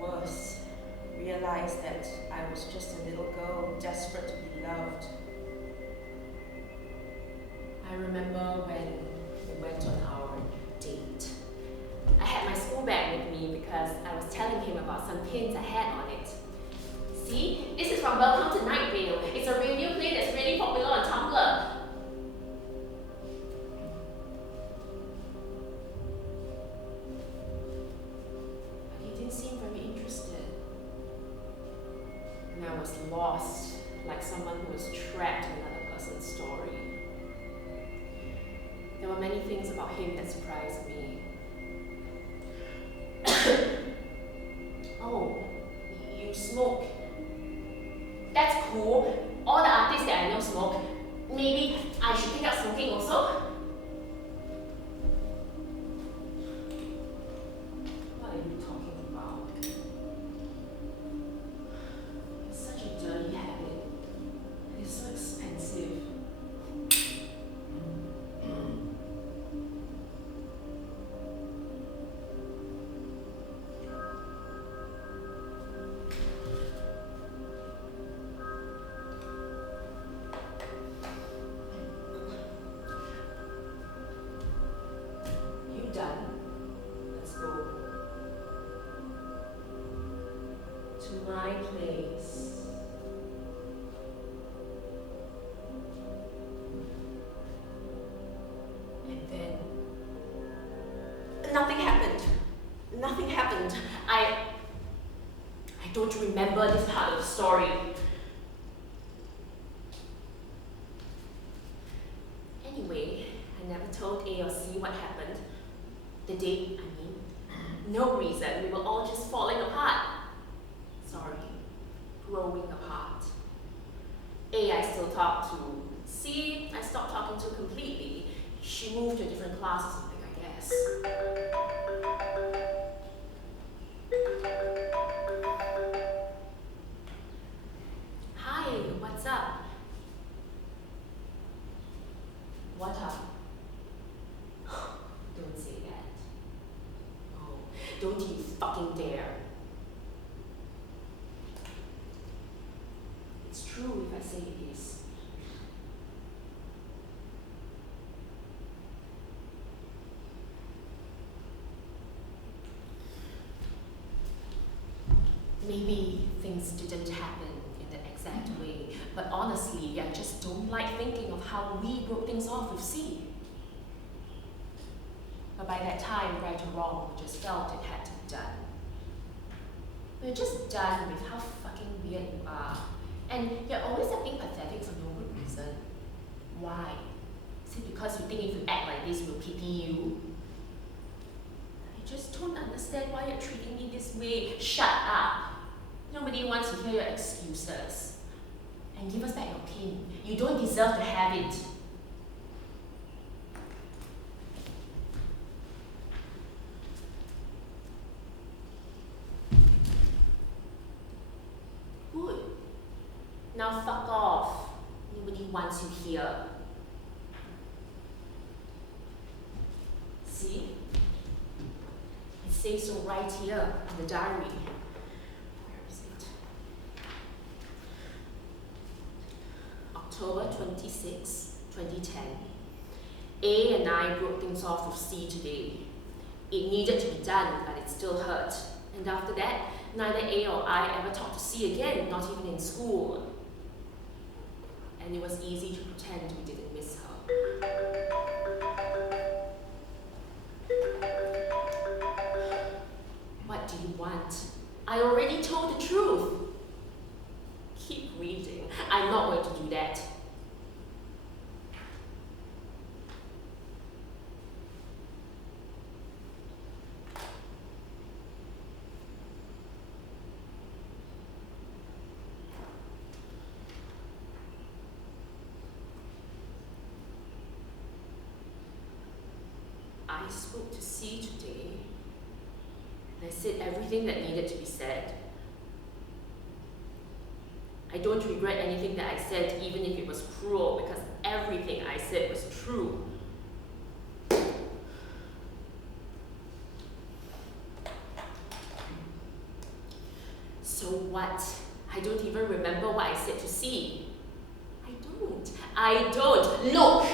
Or worse, realize that I was just a little girl desperate to be loved. I remember when we went on our date. I had my school bag with me because I was telling him about some pins I had on it. See, this is from Welcome to Night Vale. It's a radio play that's really popular on Tumblr. But he didn't seem very interested. And I was lost, like someone who was trapped in another person's story. There were many things about him that surprised me. Oh, you smoke. That's cool. All the artists that I know smoke. Maybe I should pick up smoking also? What are you talking about? It's such a dirty habit. It's so expensive. Done. Let's go to my place. And then nothing happened. Nothing happened. I don't remember this part of the story. Anyway, I never told A or C what happened. The date, I mean. No reason, we were all just falling apart. Sorry, growing apart. A, I still talk to. C, I stopped talking to completely. She moved to a different class or something, I guess. Hi, what's up? What up? Don't say that. Oh, don't you fucking dare. It's true if I say it is. Maybe things didn't happen in the exact way, but honestly, I just don't like thinking of how we broke things off with C. But by that time, right or wrong, we just felt it had to be done. We're just done with how fucking weird you are. And you're always acting pathetic for no good reason. Why? Is it because you think if you act like this, we'll pity you? I just don't understand why you're treating me this way. Shut up! Nobody wants to hear your excuses. And give us back your pin. You don't deserve to have it. Good. Now fuck off. Nobody wants you here. See? It says so right here in the diary. Where is it? October 26, 2010. A and I broke things off with C today. It needed to be done, but it still hurt. And after that, neither A or I ever talked to C again, not even in school. And it was easy to pretend we didn't miss her. What do you want? I already told the truth. Keep reading. I'm not going to do that. to C today. And I said everything that needed to be said. I don't regret anything that I said, even if it was cruel, because everything I said was true. So what? I don't even remember what I said to C. I don't. Look!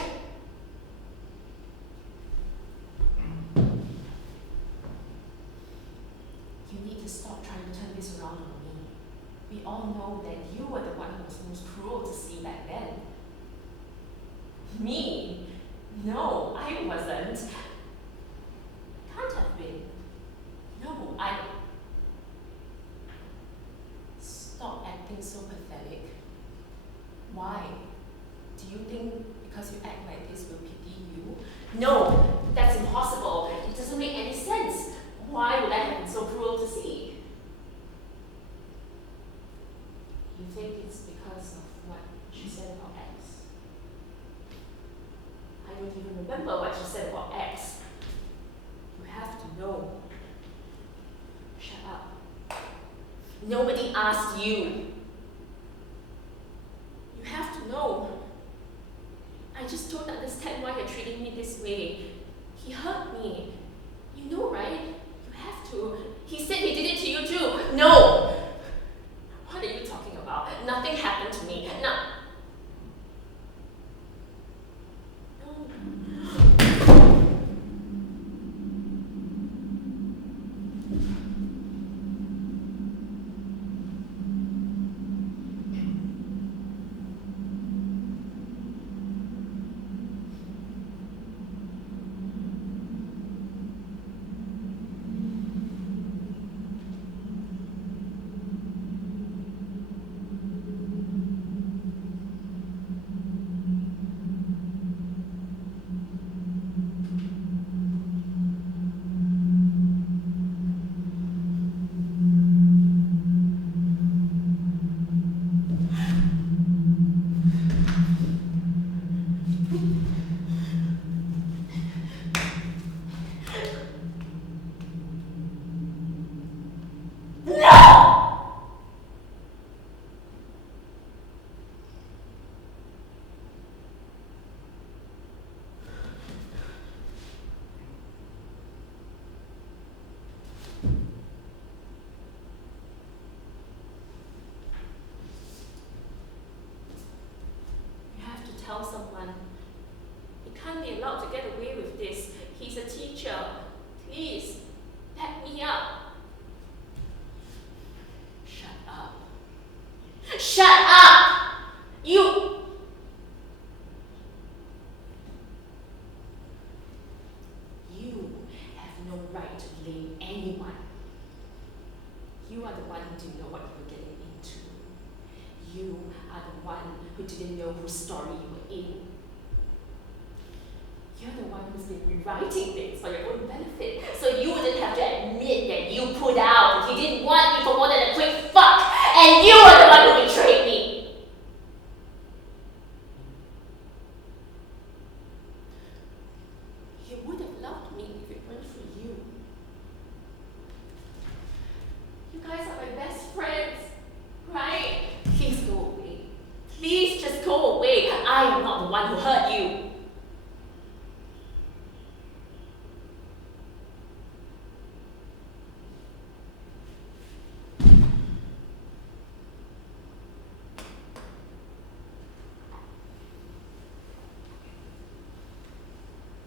You need to stop trying to turn this around on me. We all know that you were the one who was most cruel to C back then. Me? No, I wasn't. Can't have been. No, Stop acting so pathetic. Why? Do you think because you act like this we'll pity you? No, that's impossible. It doesn't make any sense. Why would I have been so cruel to C? You think it's because of what she said about X? I don't even remember what she said about X. You have to know. Shut up. Nobody asked you. You have to know. I just don't understand why you're treating me this way. He hurt me. You know, right? You have to. He said he did it to you too. No! What are you talking about? Nothing happened to me. No. Tell someone. He can't be allowed to get away with this. He's a teacher. Please, back me up. Shut up. Shut up! You have no right to blame anyone. You are the one who didn't know what you were getting into. You are the one who didn't know whose story you were in. You're the one who's been rewriting things for your own benefit, so you wouldn't have to admit that you put out that you didn't want me for more than a quick fuck, and you are the one who betrayed me. You would have loved me if it weren't for you. You guys are my best friends, right? Please go away. Please just go away. I am not the one who hurt you.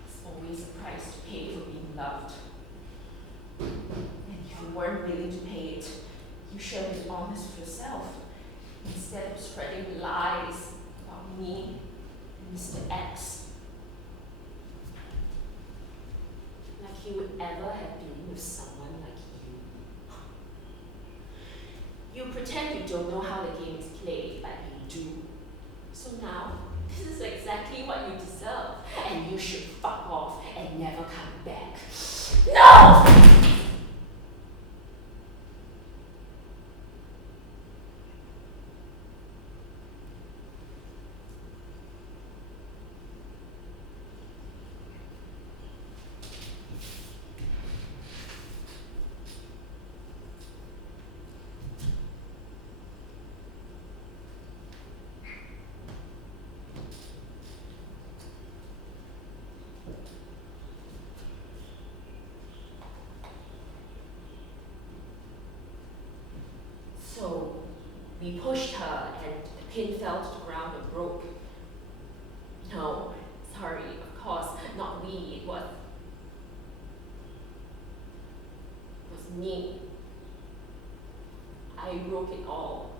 It's always a price to pay for being loved. And if you weren't willing to pay it, you should have been honest with yourself. Instead of spreading lies about me and Mr. X. Like he would ever have been with someone like you. You pretend you don't know how the game is played, but you do. So now, this is exactly what you deserve. And you should fuck off and never come back. No! We pushed her and the pin fell to the ground and broke. No, sorry, of course, not we. It was me. I broke it all.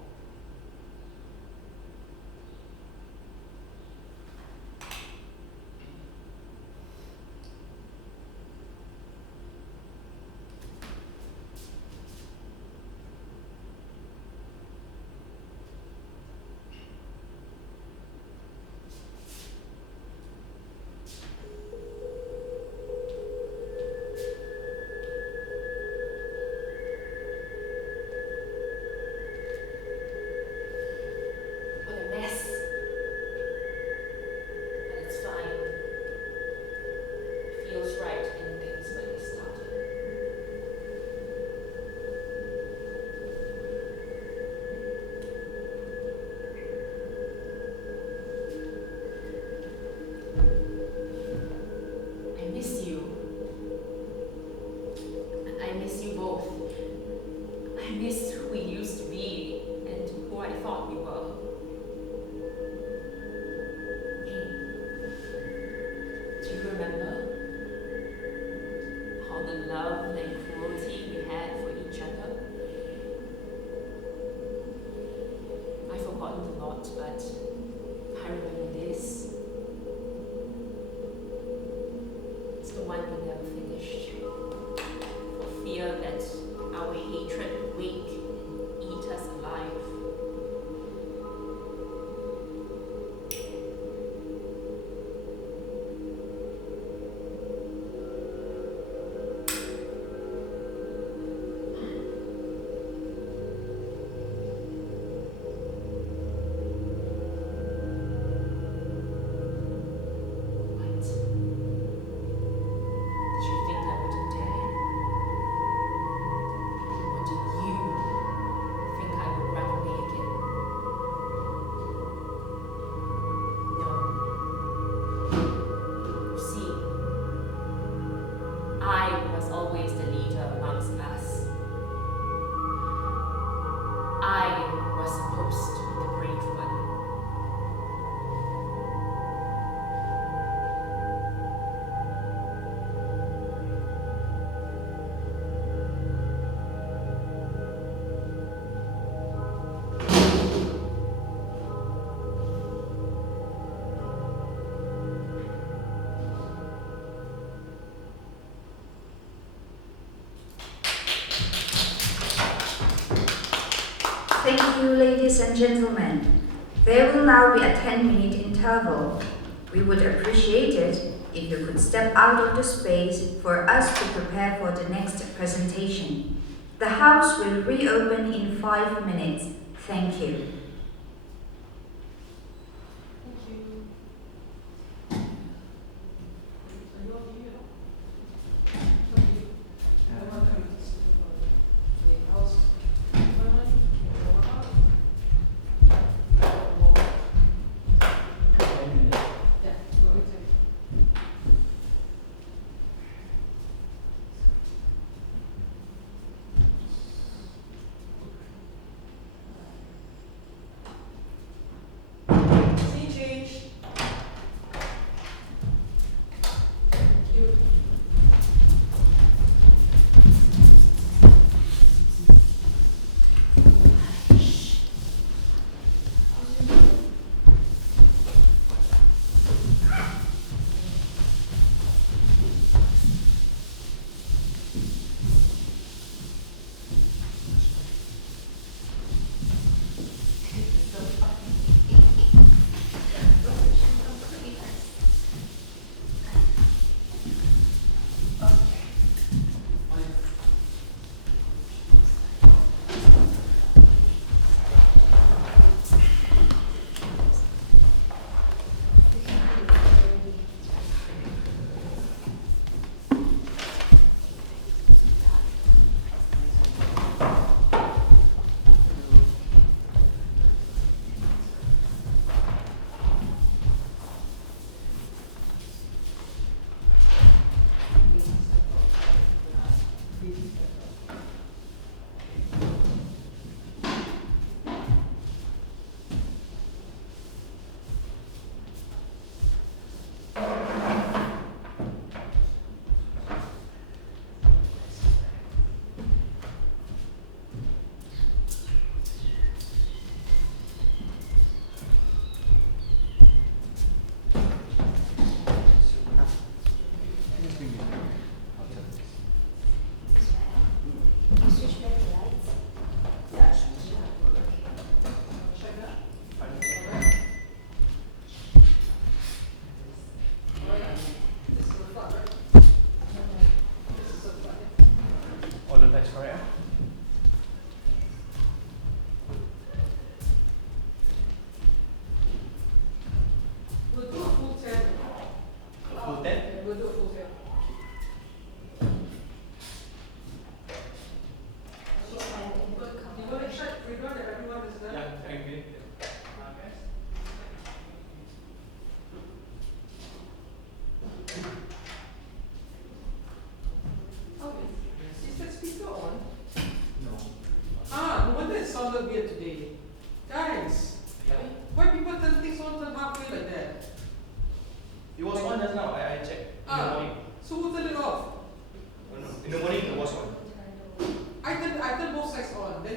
What a mess. But it's fine. Feels right in things when they started. I miss you. I miss you both. I miss who we used to be and who I thought we were. Hey, do you remember all the love and cruelty we had for each other? I've forgotten a lot, but I remember this. It's the one we never finished. For fear that our hatred would wake and eat us alive. What? Did you think I wouldn't dare? Or did you think I would run away again? No. You see, I was always the leader amongst us. I was supposed to be the brave one. Thank you, ladies and gentlemen. There will now be a 10-minute interval. We would appreciate it if you could step out of the space for us to prepare for the next presentation. The house will reopen in 5 minutes. Thank you.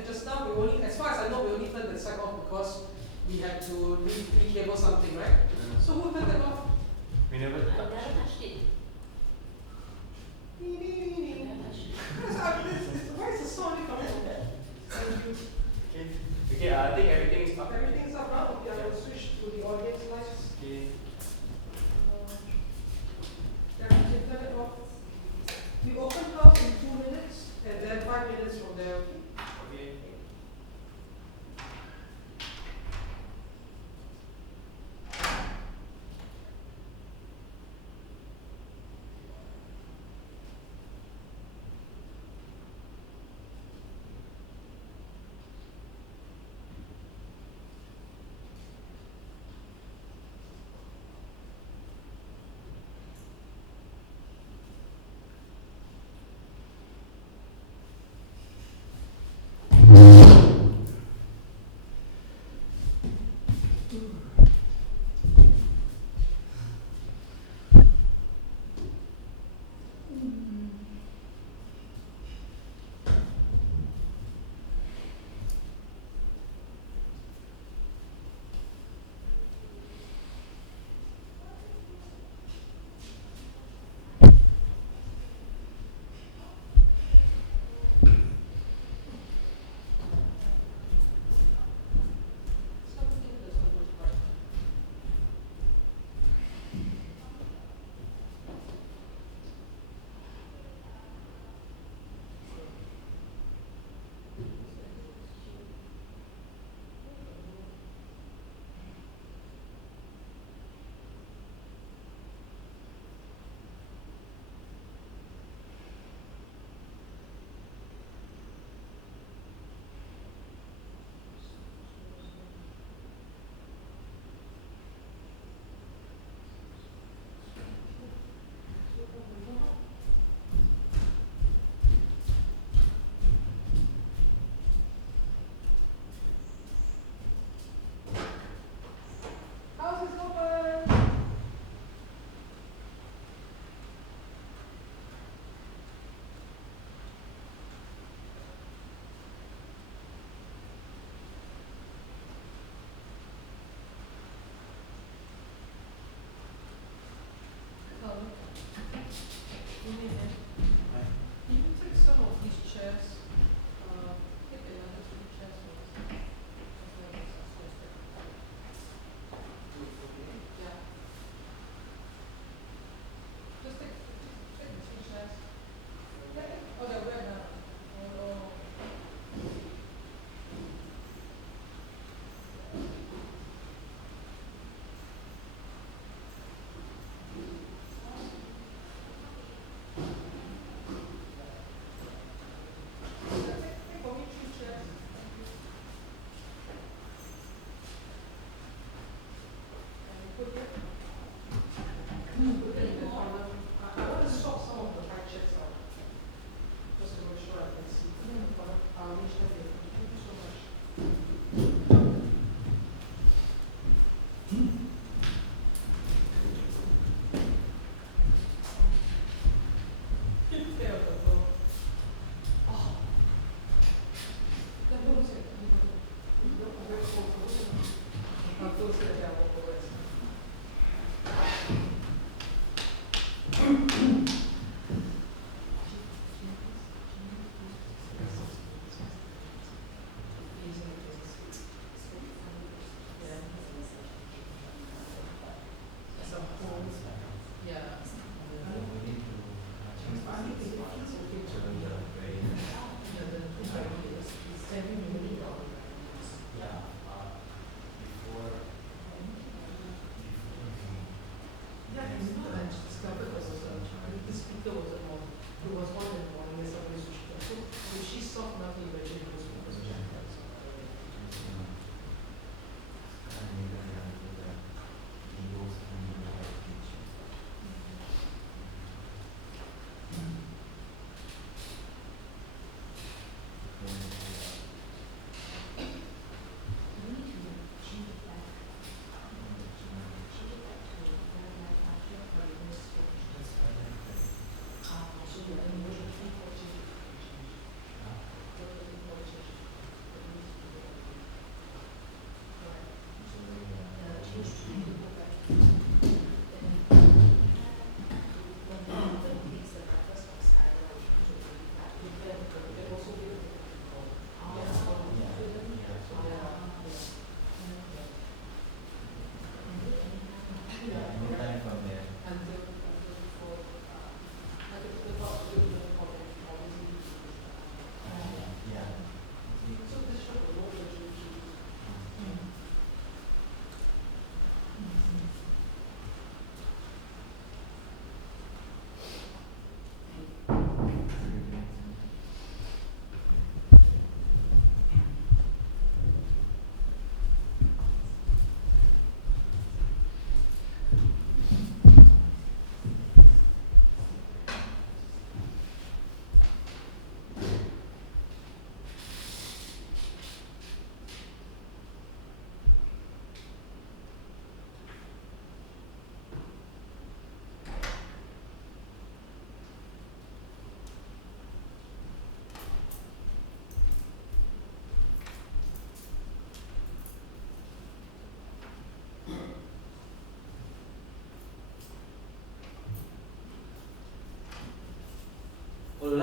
just now, we only, as far as I know, we only turned the side off because we had to recable something, right? So who turned it off? We never I never touched it. I never touched it. Why is the sound coming from that? Thank you. Okay, I think everything is up. Everything's up now. Okay, I will switch to the audience lights. Okay. Yeah, we can turn it off. We open house in 2 minutes and then 5 minutes from there. Okay.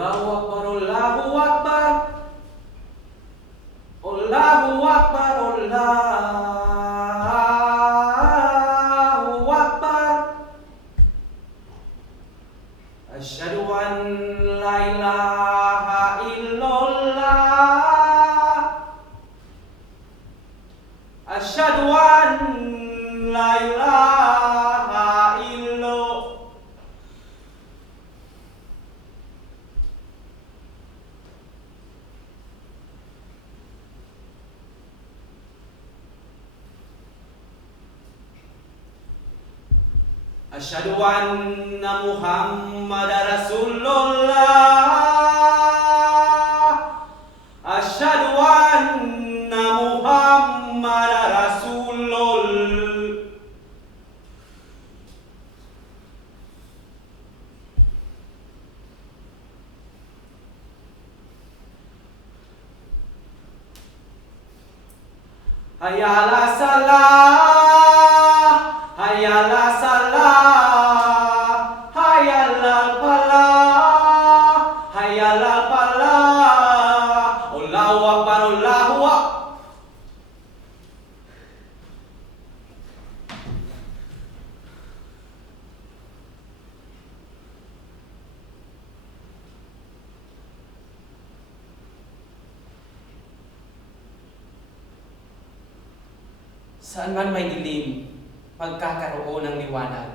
Allahu Akbar, Allahu Akbar. Allahu Akbar, Allahu Akbar. Asyhadu an la ilaha illallah. Asyhadu an la ilaha illallah. Asyhadu anna Muhammadar Rasulullah. Asyhadu anna Muhammadar Rasulullah. Hayya 'alas salah, hayya 'alas salah, hayya 'alal falah, hayya 'alal falah. Allahu Akbar, Allahu Akbar. Saan man may dilim, magkakaroon ng liwanag.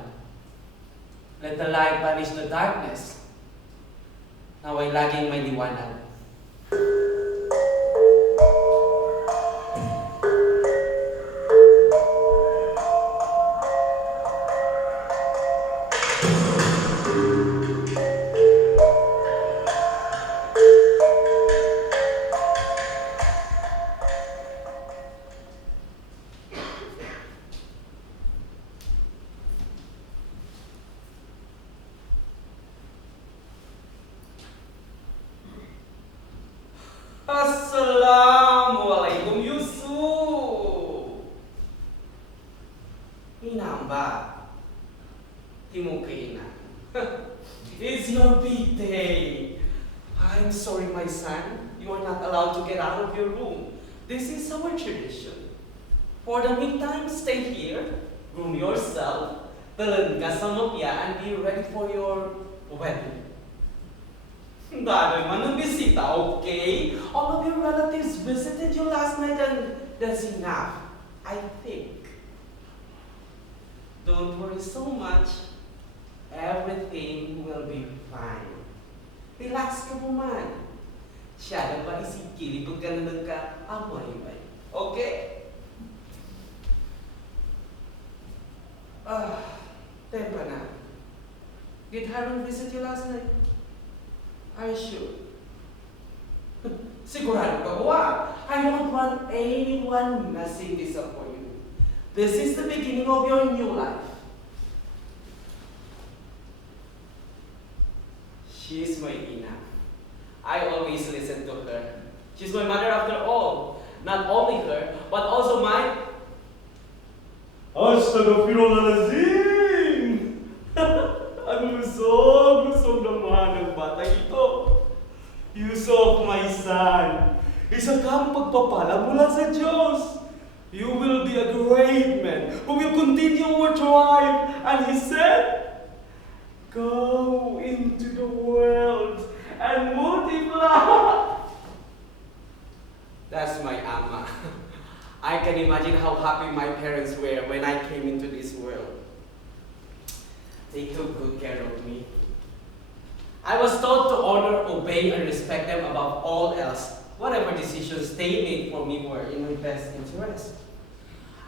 Let the light banish the darkness. Naway laging may liwanag. Assalamualaikum Yusuf. Inamba. Timukina. It's your big day. I'm sorry, my son. You are not allowed to get out of your room. This is our tradition. For the meantime, stay here, groom yourself, telan ka sa mapya, and be ready for your wedding. Dahil man ang bisita, okay? All of your relatives visited you last night and that's enough, I think. Don't worry so much. Everything will be fine. Relax ka mo man. Siya na ba isikili kung ganun ka amay-may. Okay? Tempa na. Did Harun visit you last night? Are you sure? Sigurado ka ba? I don't want anyone messing this up for you. This is the beginning of your new life. She is my Ina. I always listen to her. She's my mother after all. Not only her, but also my... Astaghfirullahalazim! Ang lusog naman ng bata ito. Yusuf, my son, isa kang pagpapala mula sa Diyos. You will be a great man who will continue our tribe. And he said, go into the world and multiply. That's my ama. I can imagine how happy my parents were when I came into this world. They took good care of me. I was taught to honor, obey, and respect them above all else. Whatever decisions they made for me were in my best interest.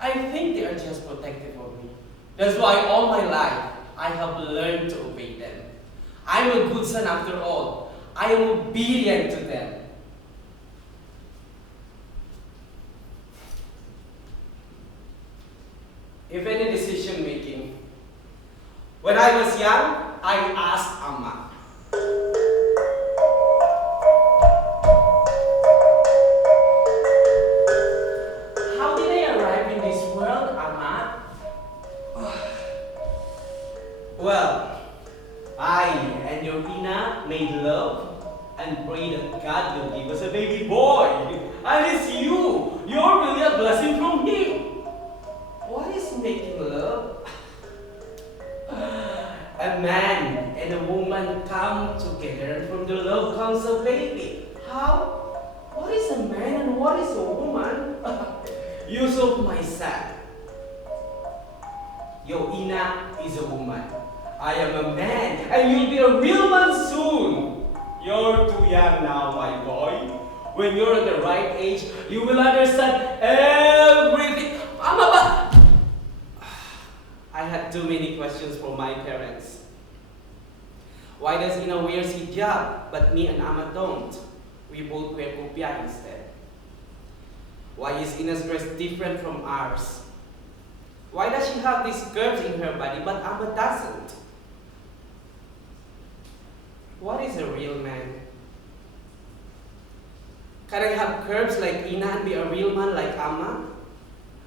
I think they are just protective of me. That's why all my life, I have learned to obey them. I'm a good son after all. I am obedient to them. If any decision making, when I was young, I asked Amma. How did I arrive in this world, Amma? Well, I and your Ina made love, Yusuf, my son. Your Ina is a woman. I am a man, and you'll be a real man soon. You're too young now, my boy. When you're at the right age, you will understand everything. I had too many questions from my parents. Why does Ina wear hijab, but me and Amma don't? We both wear kopiah instead. Why is Ina's dress different from ours? Why does she have these curves in her body, but Amma doesn't? What is a real man? Can I have curves like Ina and be a real man like Amma?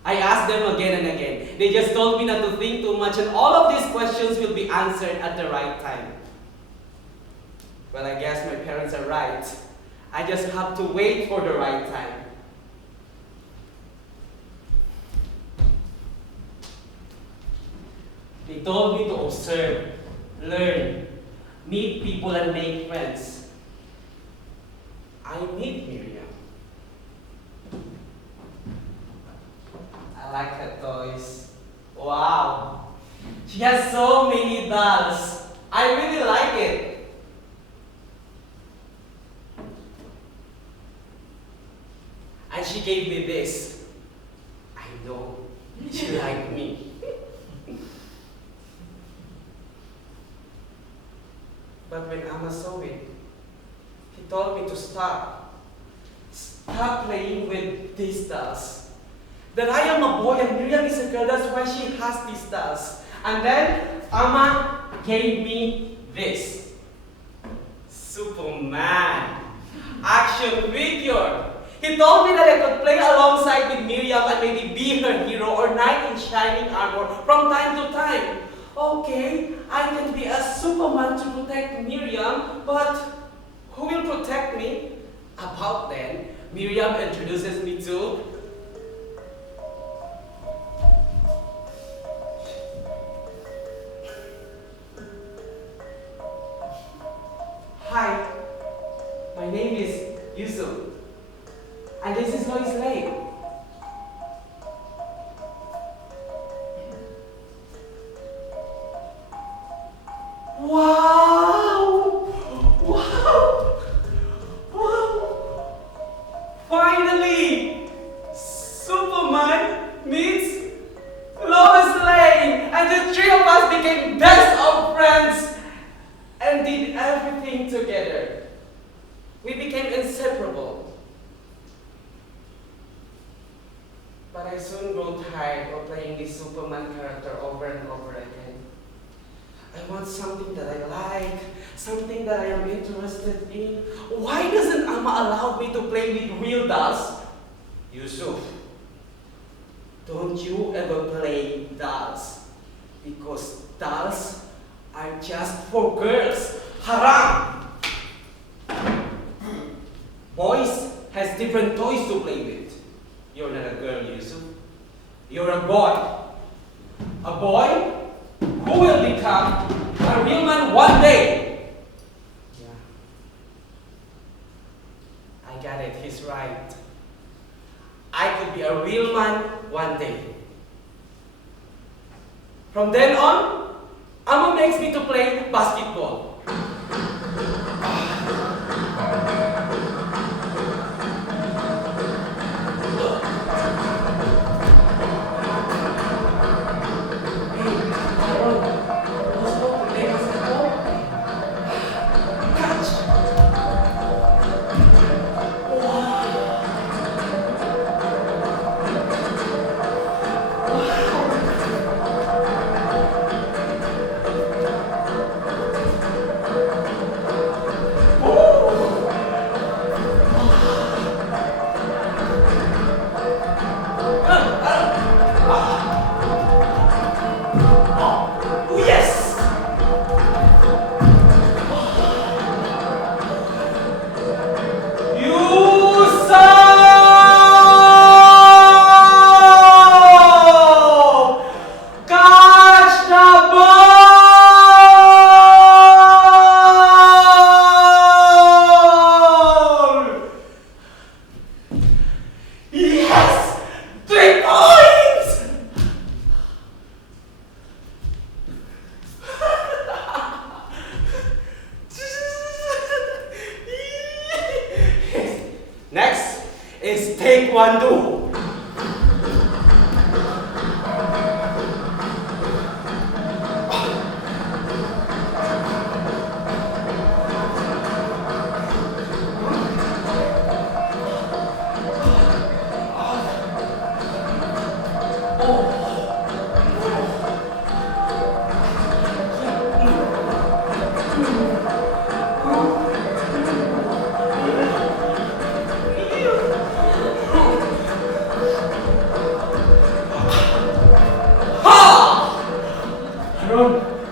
I asked them again and again. They just told me not to think too much, and all of these questions will be answered at the right time. Well, I guess my parents are right. I just have to wait for the right time. They told me to observe, learn, meet people and make friends. I need Miriam. I like her toys. Wow! She has so many dolls. I really like it. And she gave me this. I know she liked me. But when Amma saw it, he told me to stop. Stop playing with these dolls. That I am a boy and Miriam is a girl, that's why she has these dolls. And then Amma gave me this. Superman. Action figure. He told me that I could play alongside with Miriam and maybe be her hero or knight in shining armor from time to time. Okay, I can be a Superman to protect Miriam, but who will protect me? About then, Miriam introduces me to Hi, my name is Yusuf, and this is Lois Lane. Wow! Wow! Wow! Finally! Superman meets Lois Lane, and the three of us became best of friends and did everything together. We became inseparable. But I soon grew tired of playing this Superman character over and over again. I want something that I like, something that I am interested in. Why doesn't Amma allow me to play with real dolls? Yusuf, don't you ever play dolls, because dolls are just for girls. Haram! Boys has different toys to play with. You're not a girl, Yusuf. You're a boy. A boy who will become a real man one day. Yeah. I got it, he's right. I could be a real man one day. From then on, Amma makes me to play basketball. is Taekwondo.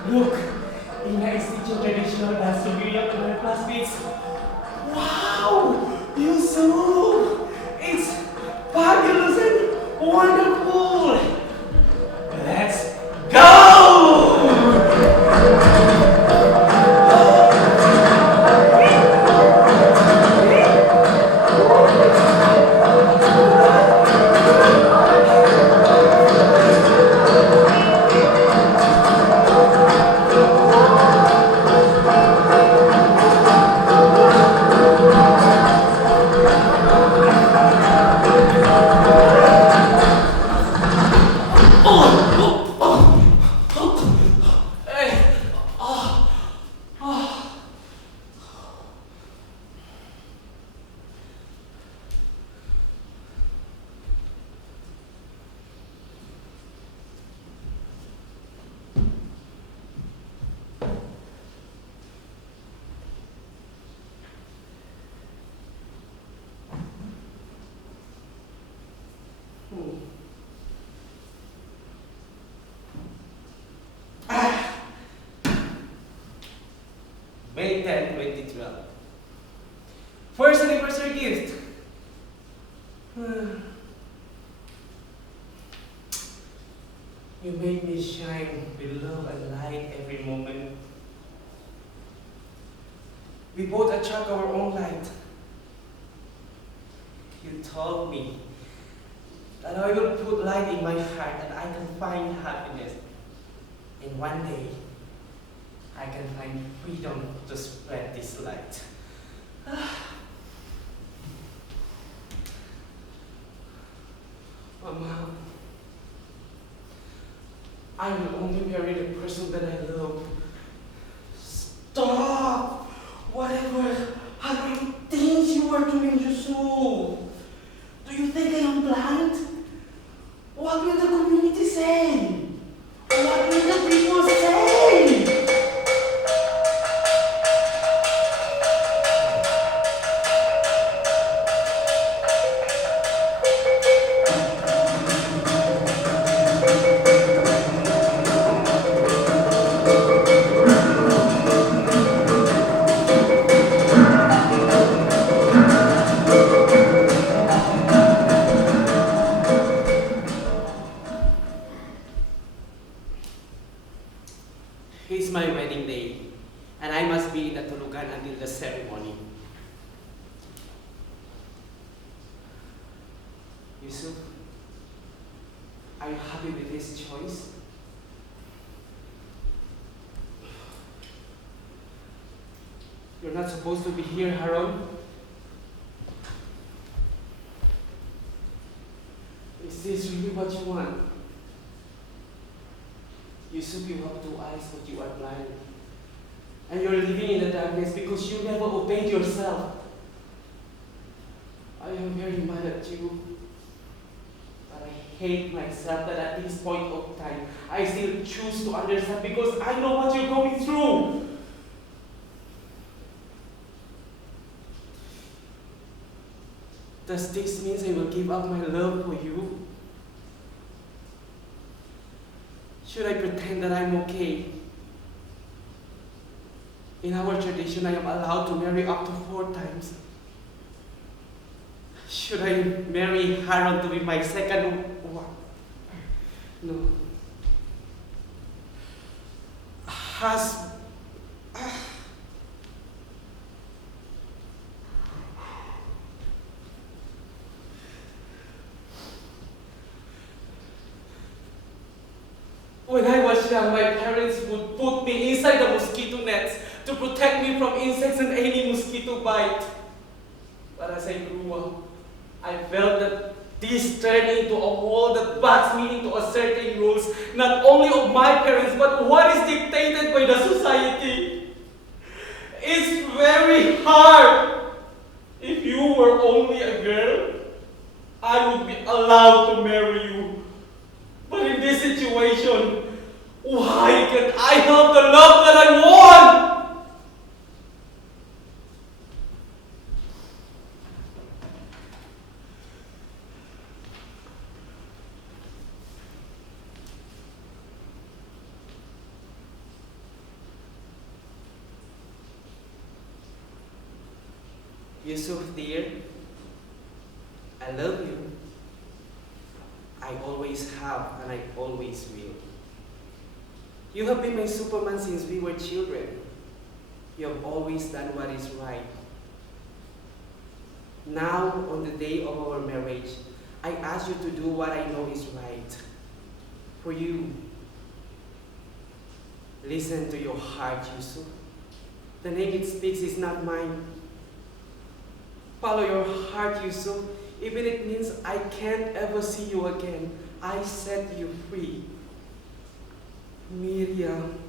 Look, Ina is teaching traditional dance to my classmates. Wow, Yusuf, it's fabulous and wonderful. Let's go! May 10, 2012. First anniversary gift. You make me shine with love and light every moment. We both attract our own light. You told me that I will put light in my heart and I can find happiness. And one day, I can find freedom to spread this light. Mama, I will only marry the person that I love. Stop! Whatever haram things you are doing, Yusuf. Do you think I am blind? What will the community say? What will the people say? It's my wedding day, and I must be in the Tulugan until the ceremony. Yusuf, are you happy with this choice? You're not supposed to be here, Haron. Is this really what you want? Yusuf, you have two eyes, but you are blind. And you're living in the darkness because you never obeyed yourself. I am very mad at you. But I hate myself that at this point of time, I still choose to understand because I know what you're going through. Does this mean I will give up my love for you? Should I pretend that I'm okay? In our tradition, I am allowed to marry up to 4 times. Should I marry Haron to be my second wife? No. When I was young, my parents would put me inside the mosquito nets to protect me from insects and any mosquito bite. But as I grew up, I I felt that this turned into a wall that backs me into a certain rules, not only of my parents, but what is dictated by the society. It's very hard. If you were only a girl, I would be allowed to marry you. But in this situation, why can't I have the love that I want? Yusuf, dear, I love you. I always have and I always will. You have been my Superman since we were children. You have always done what is right. Now, on the day of our marriage, I ask you to do what I know is right. For you, listen to your heart, Yusuf. The name it speaks is not mine. Follow your heart, Yusuf. Even if it means I can't ever see you again, I set you free. Miriam.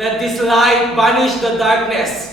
Let this light banish the darkness.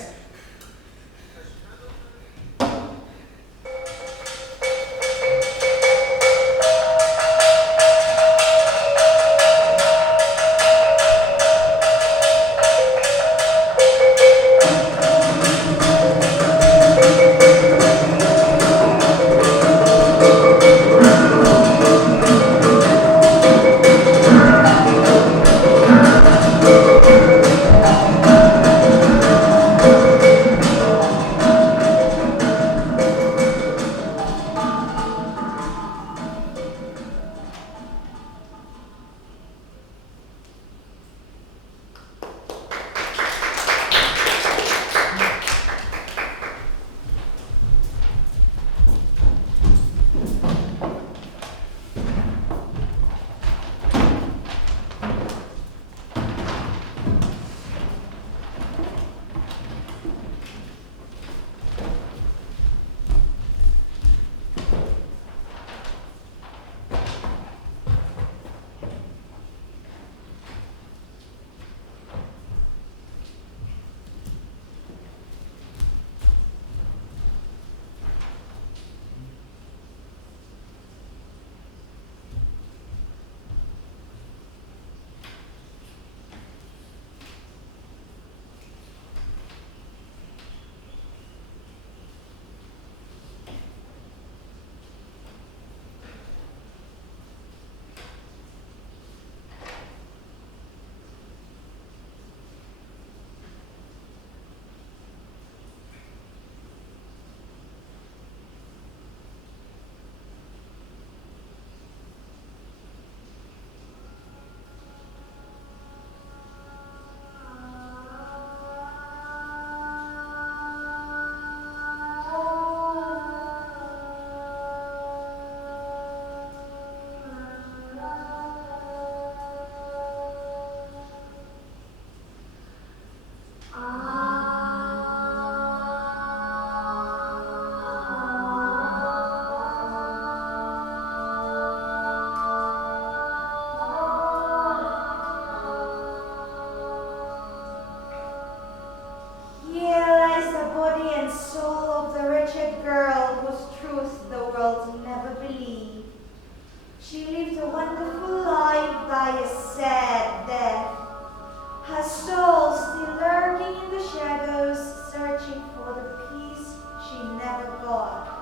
her soul still lurking in the shadows, searching for the peace she never got.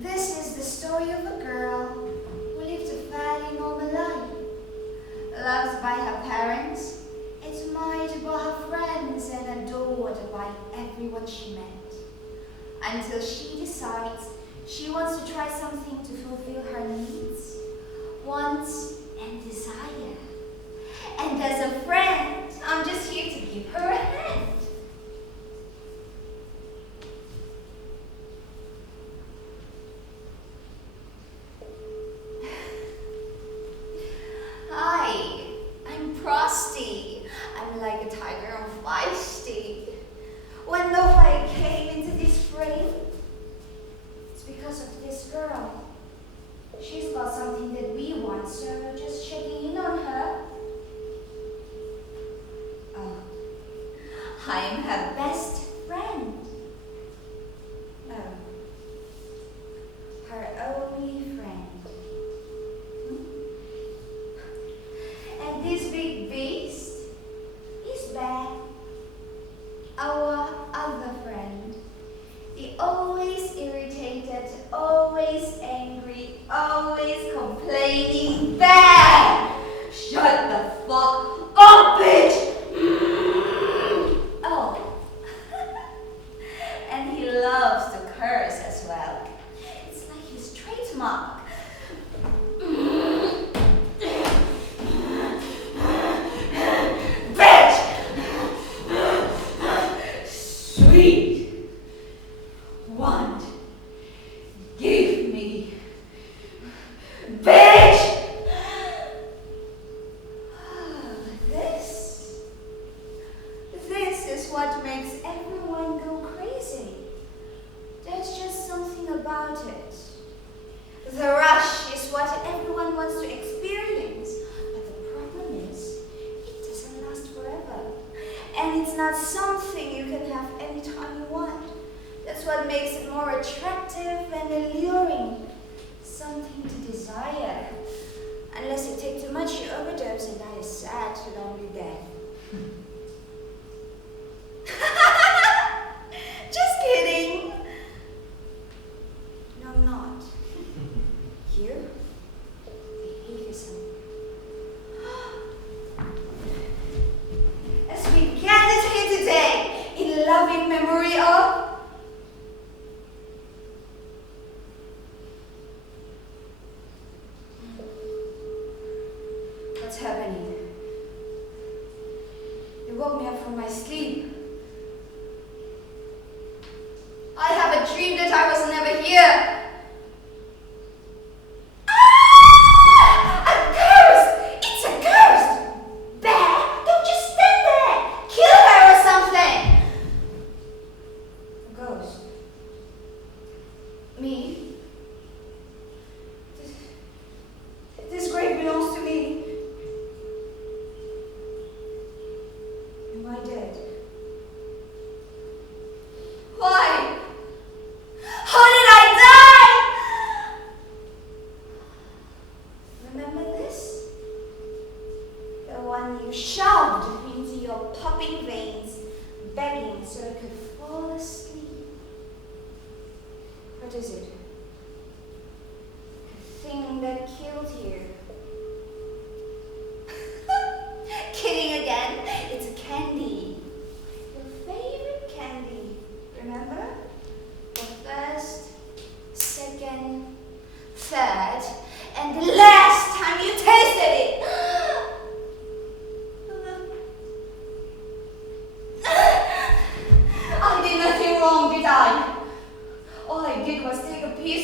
This is the story of a girl who lived a fairly normal life. Loved by her parents, admired by her friends, and adored by everyone she met. Until she decides she wants to try something to fulfill her needs, wants, and desire. And as a friend, I'm just here to give her a hand. Hi, I'm Frosty. I'm like a tiger, I'm feisty. When nobody came into this frame, it's because of this girl. She's got something that we want, so just checking in on her. Oh, I am her best friend. No, her only friend. And this big beast is Bear, our other friend. The always irritated, always angry, always complaining Bear! Shut the fuck up, bitch! Oh. And he loves to curse as well. It's like his trademark. Sweet one, give me, bitch! This is what makes everyone go crazy. There's just something about it. The rush is what everyone wants to experience, but the problem is, it doesn't last forever. And it's not something you can have anytime you want. That's what makes it more attractive and alluring. Something to desire. Unless you take too much, you overdose and die a sad, lonely death. Just kidding. No, I'm not. You behave yourself. As we gather here today in loving memory of what's happening? You woke me up from my sleep. I have a dream that I was never here. A ghost! It's a ghost! Bear, don't just stand there! Kill her or something! A ghost? Me? This grave belongs to me. Am I dead? Why? How did I die? Remember this? The one you shoved into your popping veins, begging so you could fall asleep. What is it? The thing that killed you. Kidding again? It's a candy. Your favorite candy, remember?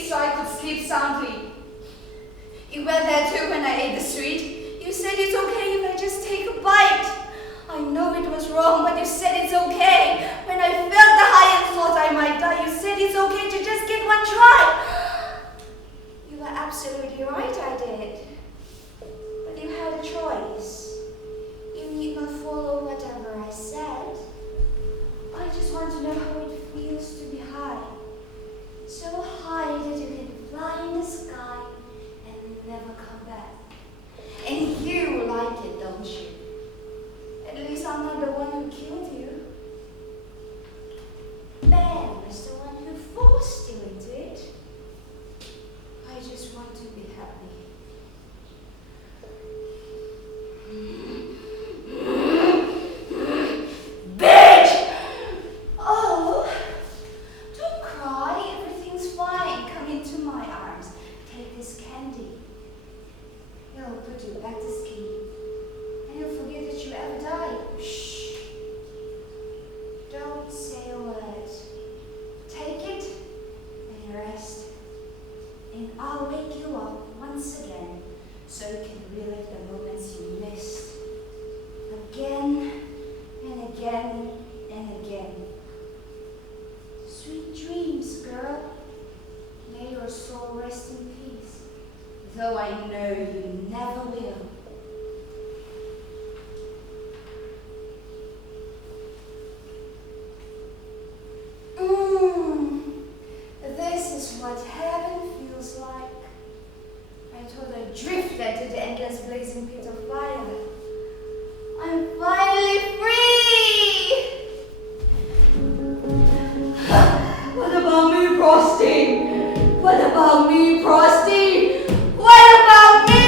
so I could sleep soundly. You went there too when I ate the sweet. You said it's okay if I just take a bite. I know it was wrong, but you said it's okay. When I felt the high and thought I might die, you said it's okay to just get one try. You were absolutely right, I did. But you had a choice. You need not follow whatever I said. I just want to know how it feels to be high. So high that you can fly in the sky and never come back. And you like it, don't you? At least I'm not the one who killed you. Ben was the one who forced you into it. I just want to be happy. Bitch! Oh, don't cry. Everything's fine. Come into my arms. Take this candy. It'll put you back to sleep. And you'll forget that you ever died. Shh. Don't say a word. Take it and rest. And I'll wake you up once again so you can relive the moments you missed. Again and again and again. Sweet dreams, girl. May your soul rest in peace. Though I know you never will. This is what heaven feels like. I thought I drifted to the endless blazing pit of fire. I'm finally free! What about me, Frosty? What about me, Frosty? What about me?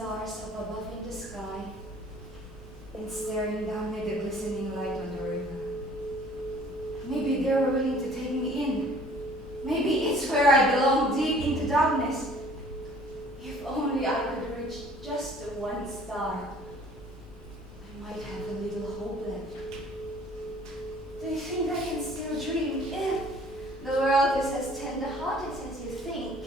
stars up above in the sky and staring down at the glistening light on the river. Maybe they were willing to take me in. Maybe it's where I belong, deep into darkness. If only I could reach just the one star, I might have a little hope left. Do you think I can still dream if the world is as tender-hearted as you think?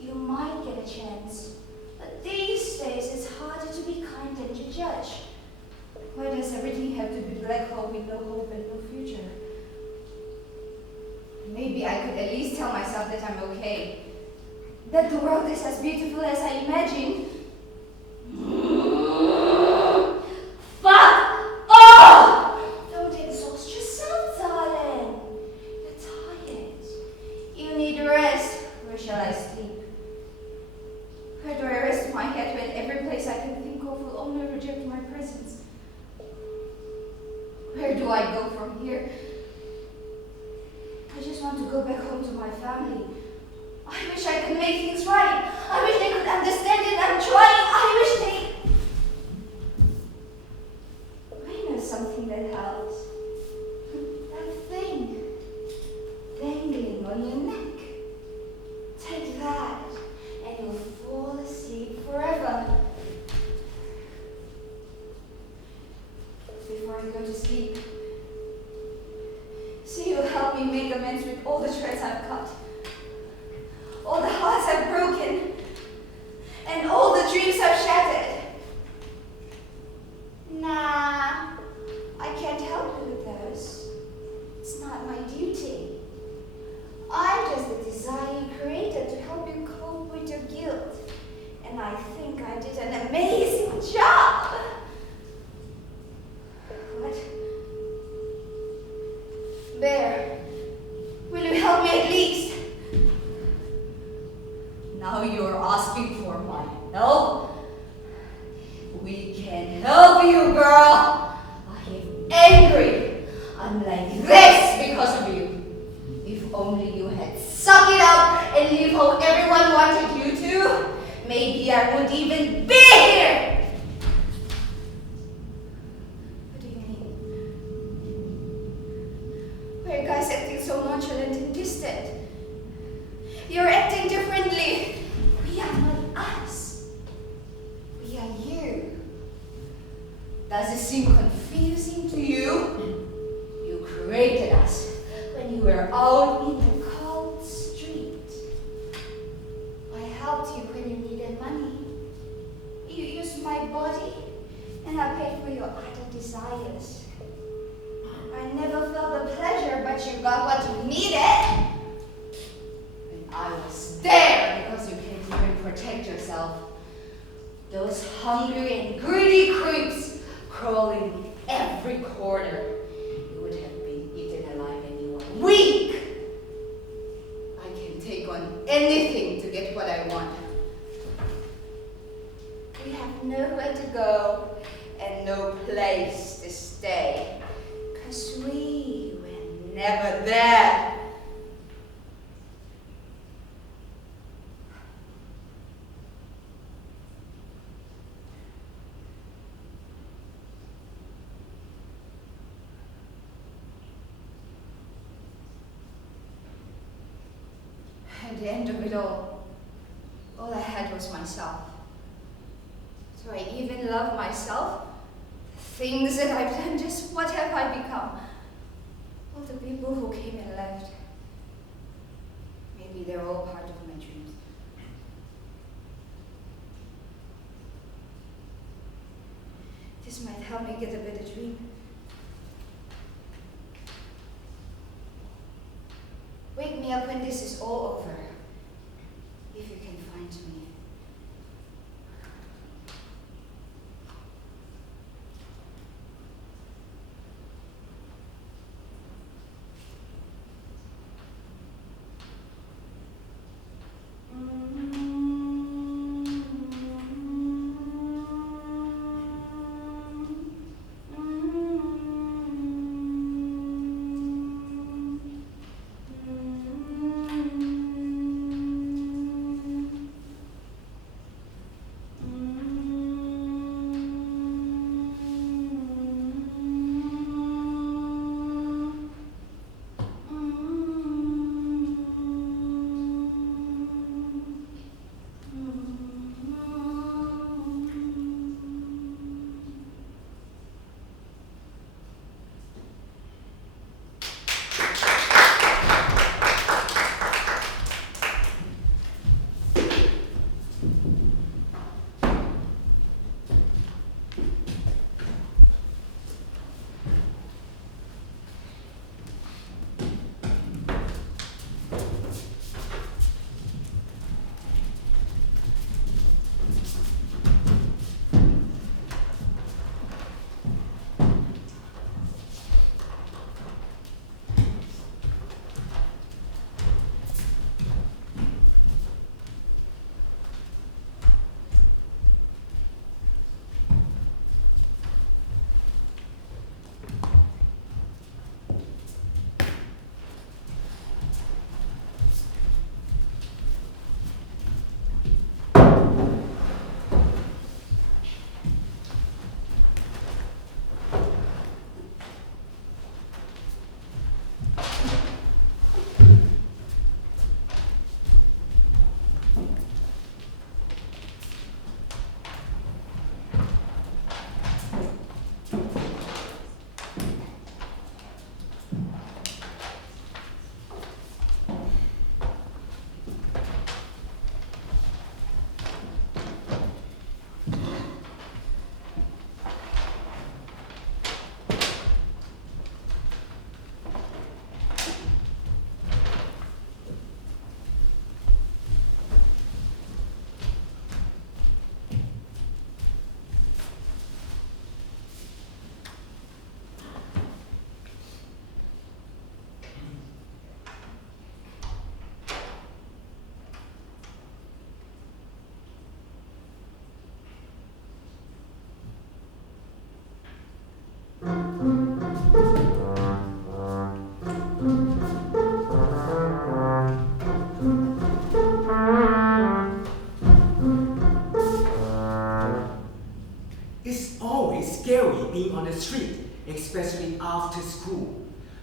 You might get a chance, but these days it's harder to be kind than to judge. Why does everything have to be black hole with no hope and no future? Maybe I could at least tell myself that I'm okay, that the world is as beautiful as I imagined. Fuck off! Don't exhaust yourself, darling. You're tired. You need rest. Where shall I sleep? Where do I rest my head when every place I can think of will only reject my presence? Where do I go from here? I just want to go back home to my family. I wish I could make things right. I wish they could understand it. I'm trying. I wish they... I know something that helps. That thing dangling on your neck. Take that and you'll fall asleep forever. Before I go to sleep, see, you'll help me make amends with all the threads I've cut, all the hearts I've broken, and all the dreams I've shattered. Nah, I can't help you with those. It's not my duty. I'm just the desire you created to help you cope with your guilt. And I think I did an amazing job. What? Bear, will you help me at least? Now you're asking for my help? We can help you, girl. I am angry. I'm like this because of you. If only you had suck it up and live how everyone wanted you to, maybe I wouldn't even be here. What do you mean? Why are guys acting so nonchalant and distant? You're acting differently. We are not us. We are you. Does it seem confusing to you? You created us when you were out in the cold street. I helped you when you needed money. You used my body, and I paid for your other desires. I never felt the pleasure, but you got what you needed. And I was there because you can't even protect yourself. Those hungry and greedy creeps crawling every corner. You would have been eaten alive and you are weak. I can take on anything to get what I want. We have nowhere to go and no place to stay. 'Cause we were never there. At the end of it all I had was myself. Do I even love myself? Things that I've done, just what have I become? All the people who came and left. Maybe they're all part of my dreams. This might help me get a better dream. Wake me up when this is all over, if you can find me.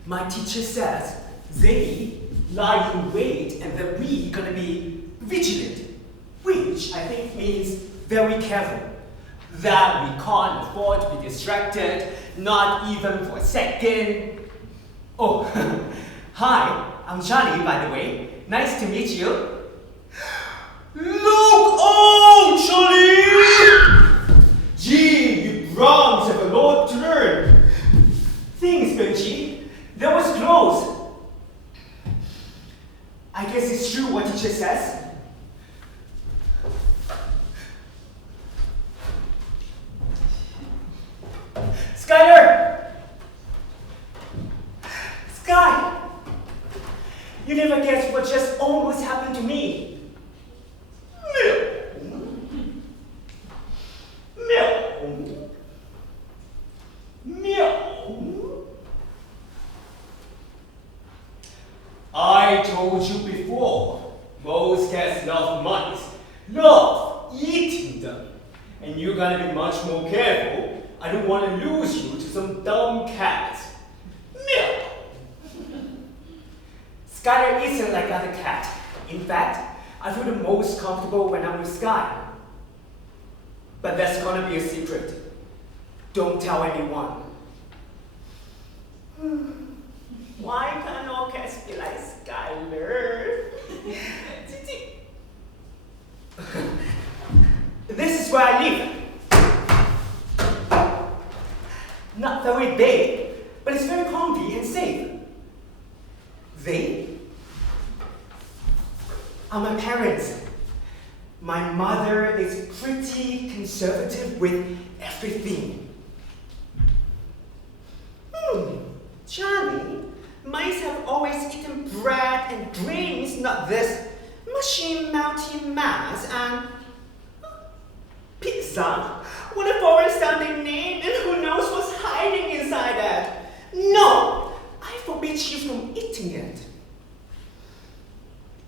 My teacher says they lie in wait and that we gonna be vigilant, which I think means very careful. That we can't afford to be distracted, not even for a second. Oh, hi, I'm Charlie, by the way. Nice to meet you. Look out, Charlie! Gee, you Browns have a lot to learn. Thanks, Benji. That was close. I guess it's true what teacher says. Skyler! Sky! You never guess what just almost happened to me. I told you before, most cats love mice, love eating them. And you gotta be much more careful. I don't want to lose you to some dumb cat. Meow. Skylar isn't like other cat. In fact, I feel the most comfortable when I'm with Sky. But that's gonna be a secret. Don't tell anyone. Why can't all cats be like Skylar? This is where I live. Not very big, but it's very comfy and safe. They are my parents. My mother is pretty conservative with everything. Charlie, mice have always eaten bread and drinks, not this mushy, melty mass and pizza. What a foreign-sounding name, and who knows what's hiding inside that? No, I forbid you from eating it.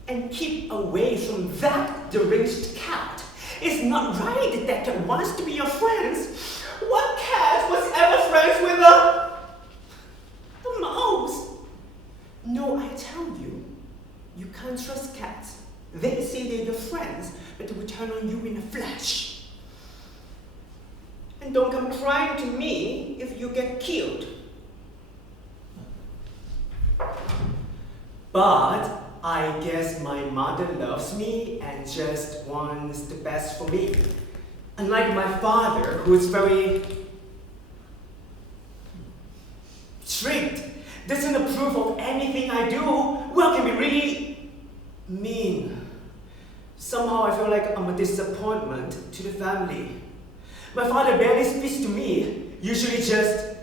And keep away from that deranged cat. It's not right that cat wants to be your friends. What cat was ever friends with a mouse? No, I tell you, you can't trust cats. They say they're your friends, but they will turn on you in a flash. And don't come crying to me if you get killed. But I guess my mother loves me and just wants the best for me. Unlike my father, who is very strict, doesn't approve of anything I do, well, can be really mean. Somehow I feel like I'm a disappointment to the family. My father barely speaks to me, usually just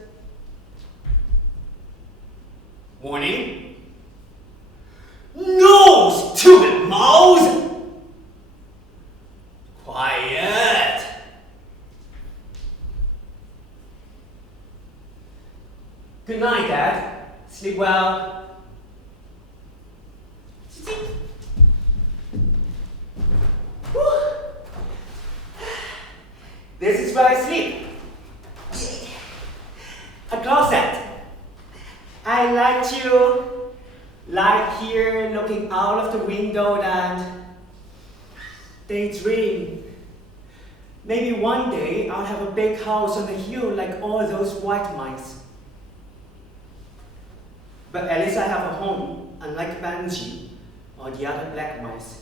warning. No, stupid mouse! Quiet! Good night, Dad. Sleep well. This is where I sleep. A closet. I like to lie here looking out of the window and daydream. Maybe one day I'll have a big house on the hill like all those white mice. But at least I have a home, unlike Banji or the other black mice.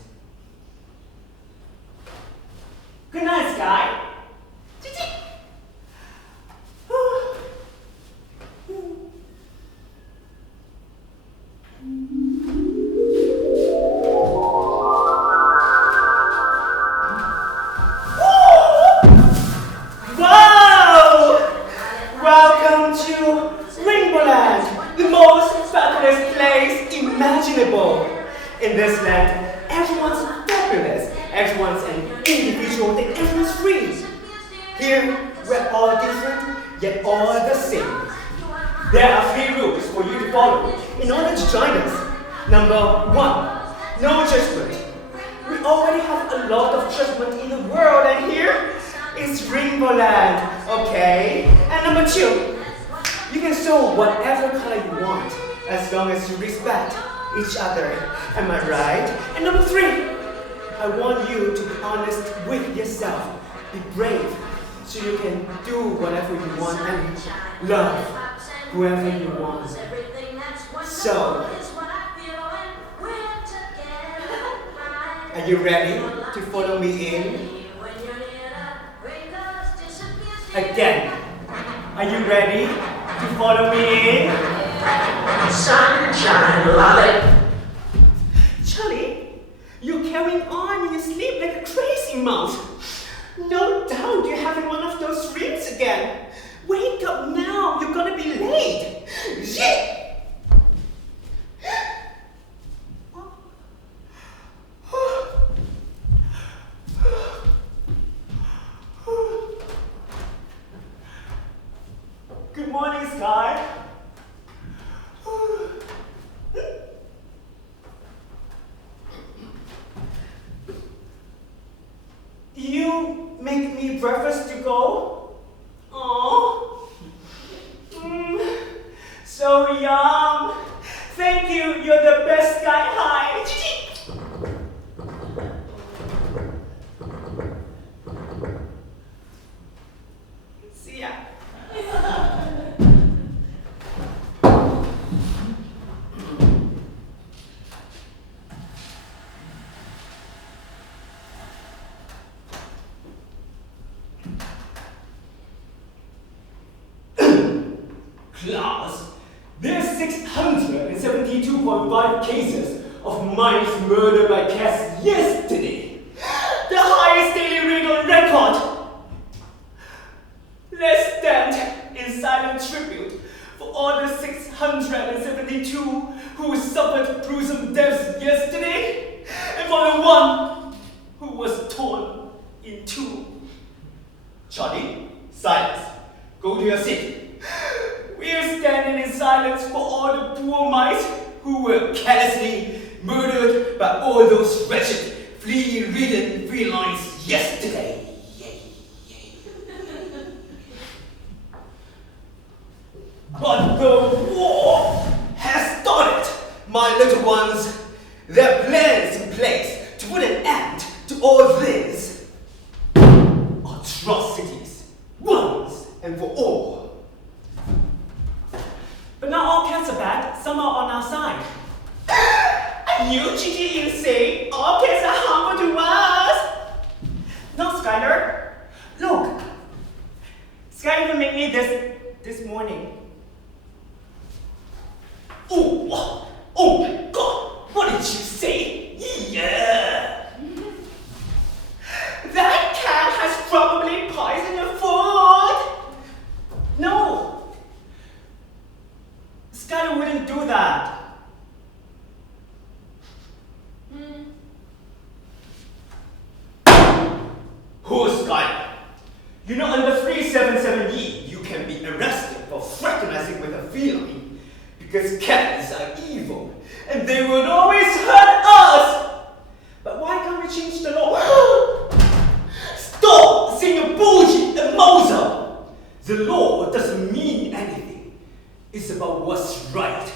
Good night, Sky. In this land, everyone's fabulous, everyone's an individual, and everyone's free. Here, we're all different, yet all the same. There are 3 rules for you to follow in order to join us. Number 1, no judgment. We already have a lot of judgment in the world, and here is Rainbow Land, okay? And number 2, you can sew whatever color you want. long as you respect each other. Am I right? And number 3, I want you to be honest with yourself. Be brave so you can do whatever you want and love whoever you want. So, are you ready to follow me in? Again, are you ready to follow me in? Sunshine, love it. Charlie, you're carrying on in your sleep like a crazy mouse. No doubt you're having one of those dreams again. Wake up now, you're gonna be late. Shit! Good morning, Sky. You make me breakfast to go? Aww. So yum. Thank you, you're the best guy. Hi. See ya. Class, there's 672.5 cases of mice murdered by cats yesterday. The highest daily rate on record. Let's stand in silent tribute for all the 672 who suffered gruesome deaths yesterday, and for the one who was torn in two. Charlie, silence. Go to your seat. We are standing in silence for all the poor mice who were callously murdered by all those wretched, flea-ridden felines yesterday. But the war has started, my little ones. There are plans in place to put an end to all these atrocities, once and for all. But not all cats are bad, some are on our side. Are you, Jinyi, insane? All cats are harmful to us! No, Skylar. Look. Sky even made me this morning. Oh my god! What did you say? Yeah! That cat has probably poisoned your food! No! Skylar wouldn't do that. Who's Skylar? You know, under 377E, you can be arrested for fraternizing with a feline because cats are evil and they would always hurt us. But why can't we change the law? Stop saying your bullshit and Mozart. The law doesn't mean anything. It's about what's right.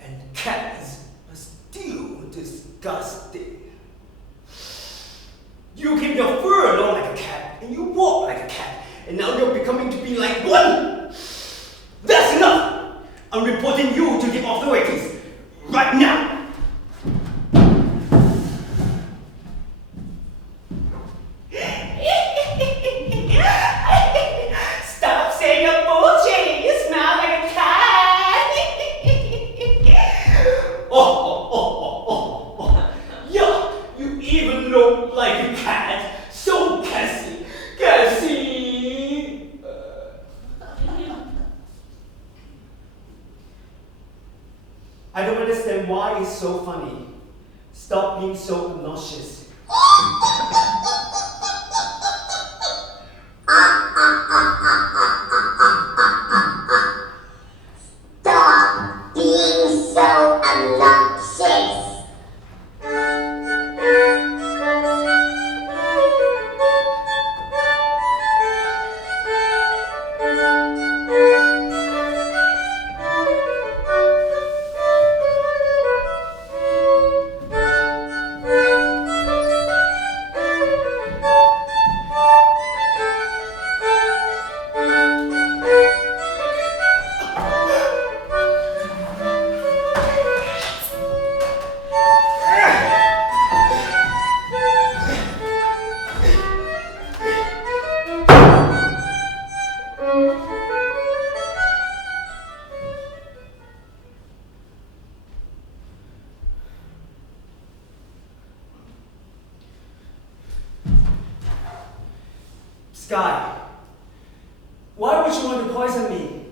And cats are still disgusting. You keep your fur long like a cat, and you walk like a cat, and now you're becoming to be like one! That's enough! I'm reporting you to the authorities, right now! Stop saying your bullshit! You smell like a cat! Yeah, you even look like a cat. So Cassie. I don't understand why it's so funny. Stop being so obnoxious. Stop being so obnoxious. Sky, why would you want to poison me?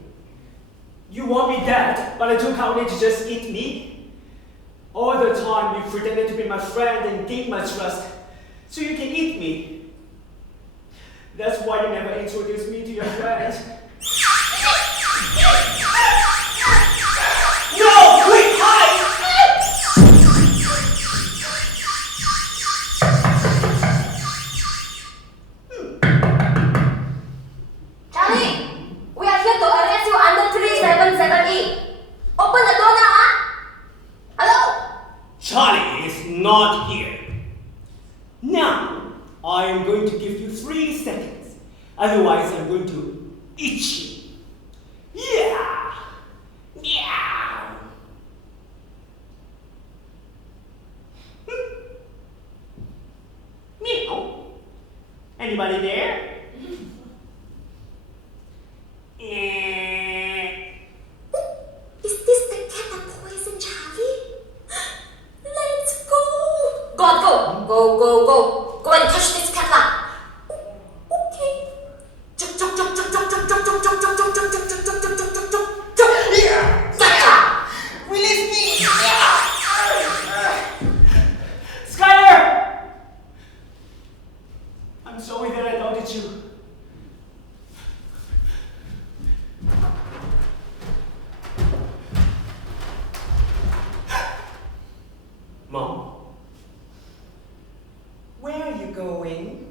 You want me dead, but I took out to just eat me? All the time you pretended to be my friend and gain my trust, so you can eat me. That's why you never introduced me to your friends. No! Quick, hide! Charlie, we are here to arrest you under 377E. Open the door now, huh? Hello? Charlie is not here. Now, I am going to give you 3 seconds. Otherwise, I'm going to eat you. Yeah! Yeah! Meow. Anybody there? Is this the cat that poisoned Charlie? Let's go! Go, go, go, go, go. Go and touch this cat lah. Okay. Chuk, chuk, chuk, chuk, chuk, chuk, chuk, chuk, chuk, chuk, chuk, chuk, chuk, chuk, chuk, chuk, chuk, chuk. Yeah! Gotcha! Release me! Skyler! I'm sorry that I doubted you. Mom, where are you going?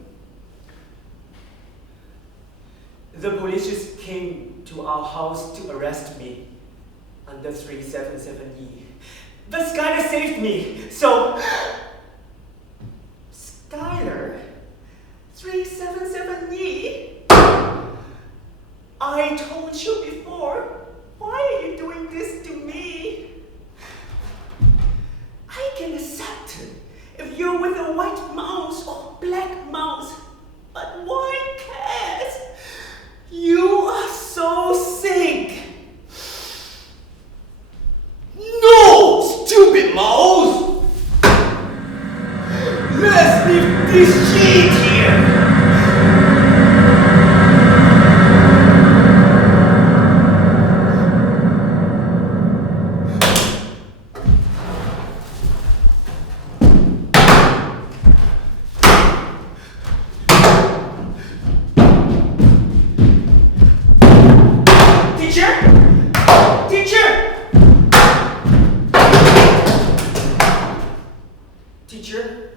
The police just came to our house to arrest me under 377E. But Skyler saved me, so... Skyler? 377E? I told you before, why are you doing this to me? I can accept it if you're with a white mouse or black mouse, but why cats? You are so sick. No, stupid mouse! Let's leave this shit here. Teacher?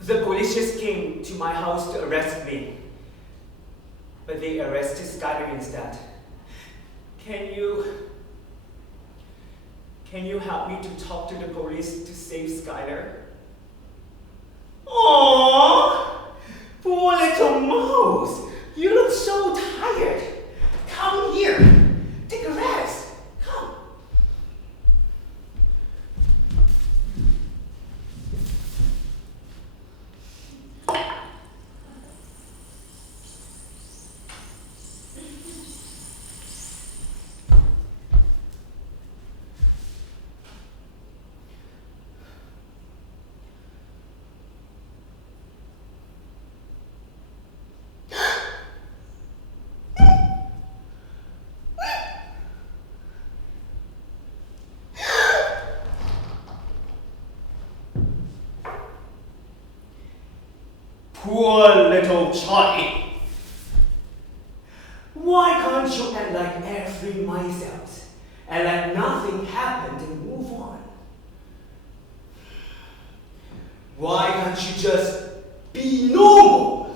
The police just came to my house to arrest me, but they arrested Skyler instead. Can you help me to talk to the police to save Skyler? Aww! Poor little mouse! You look so tired. Come here. Take a rest. Come. Poor little Charlie. Why can't you act like every mice else and like nothing happened and move on? Why can't you just be normal?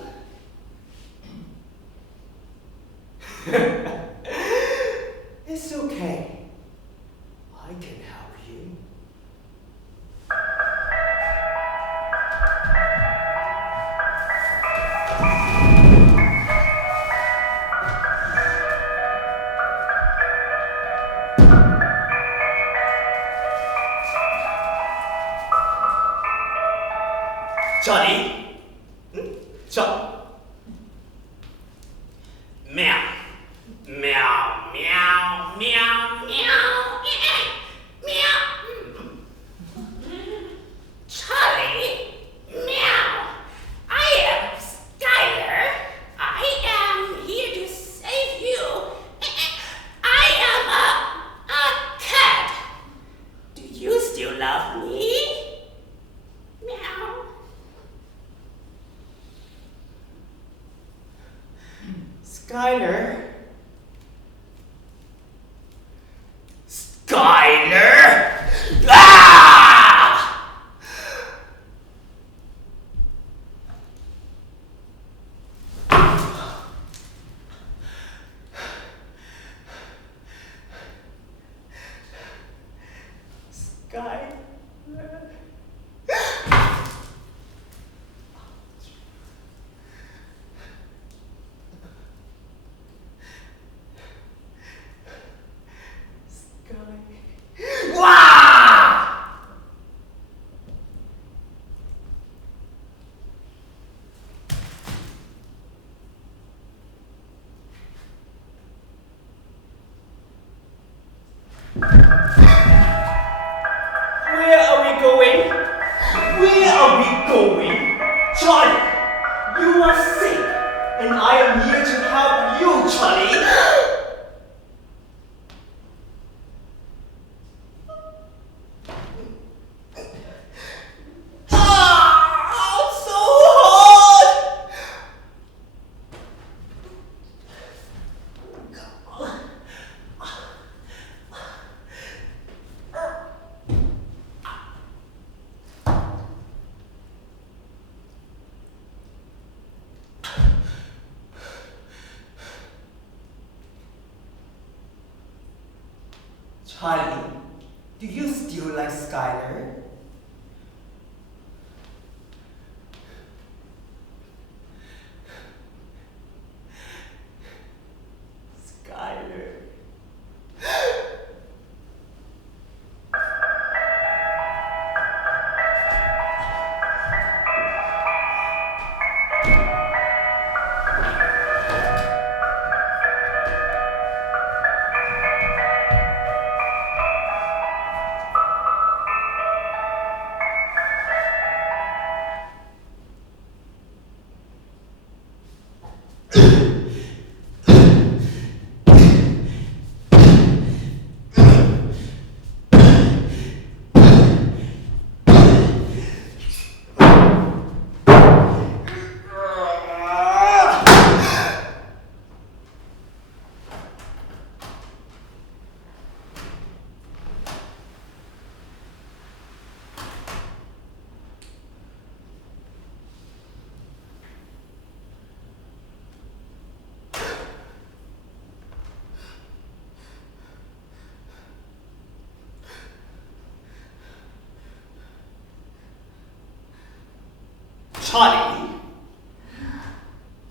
It's okay. I can help you. Charlie? Charlie? Meow. Meow, meow, meow, meow, meow. Charlie? Sky. Where are we going? Where are we going? Charlie, you are sick, and I am here to help you, Charlie. I'm so hot! Charlie, do you still like Skylar? Skylar. Charlie,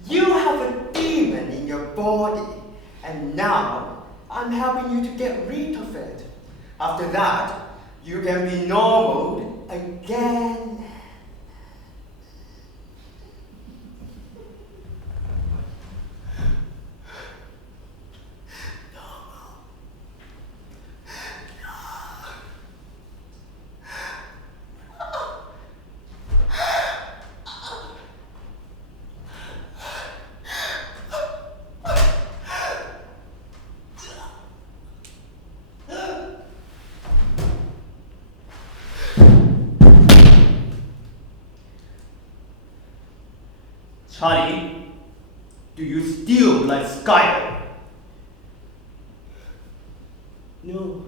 you have a demon in your body, and now I'm helping you to get rid of it. After that, you can be normal again. Charlie, do you still like Skylar? No,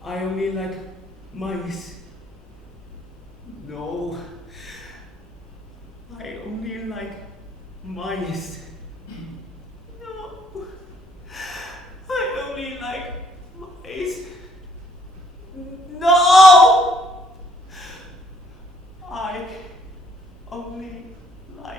I only like mice. No, I only like mice. No, I only like mice. No! I only like.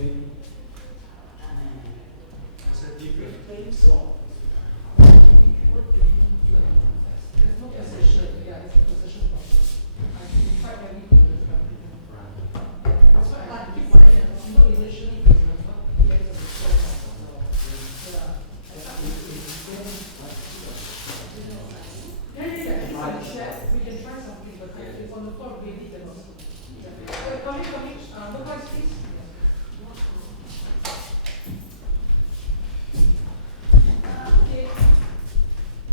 There's a different place. There's no possession. Yeah, it's a possession problem. I can find everything in the country. That's why I keep finding out. Not initially, remember? Yes, it's so yeah. Yeah. It's on the shelf. We can try something, but if on the floor, really cannot. Come in. No, guys, please.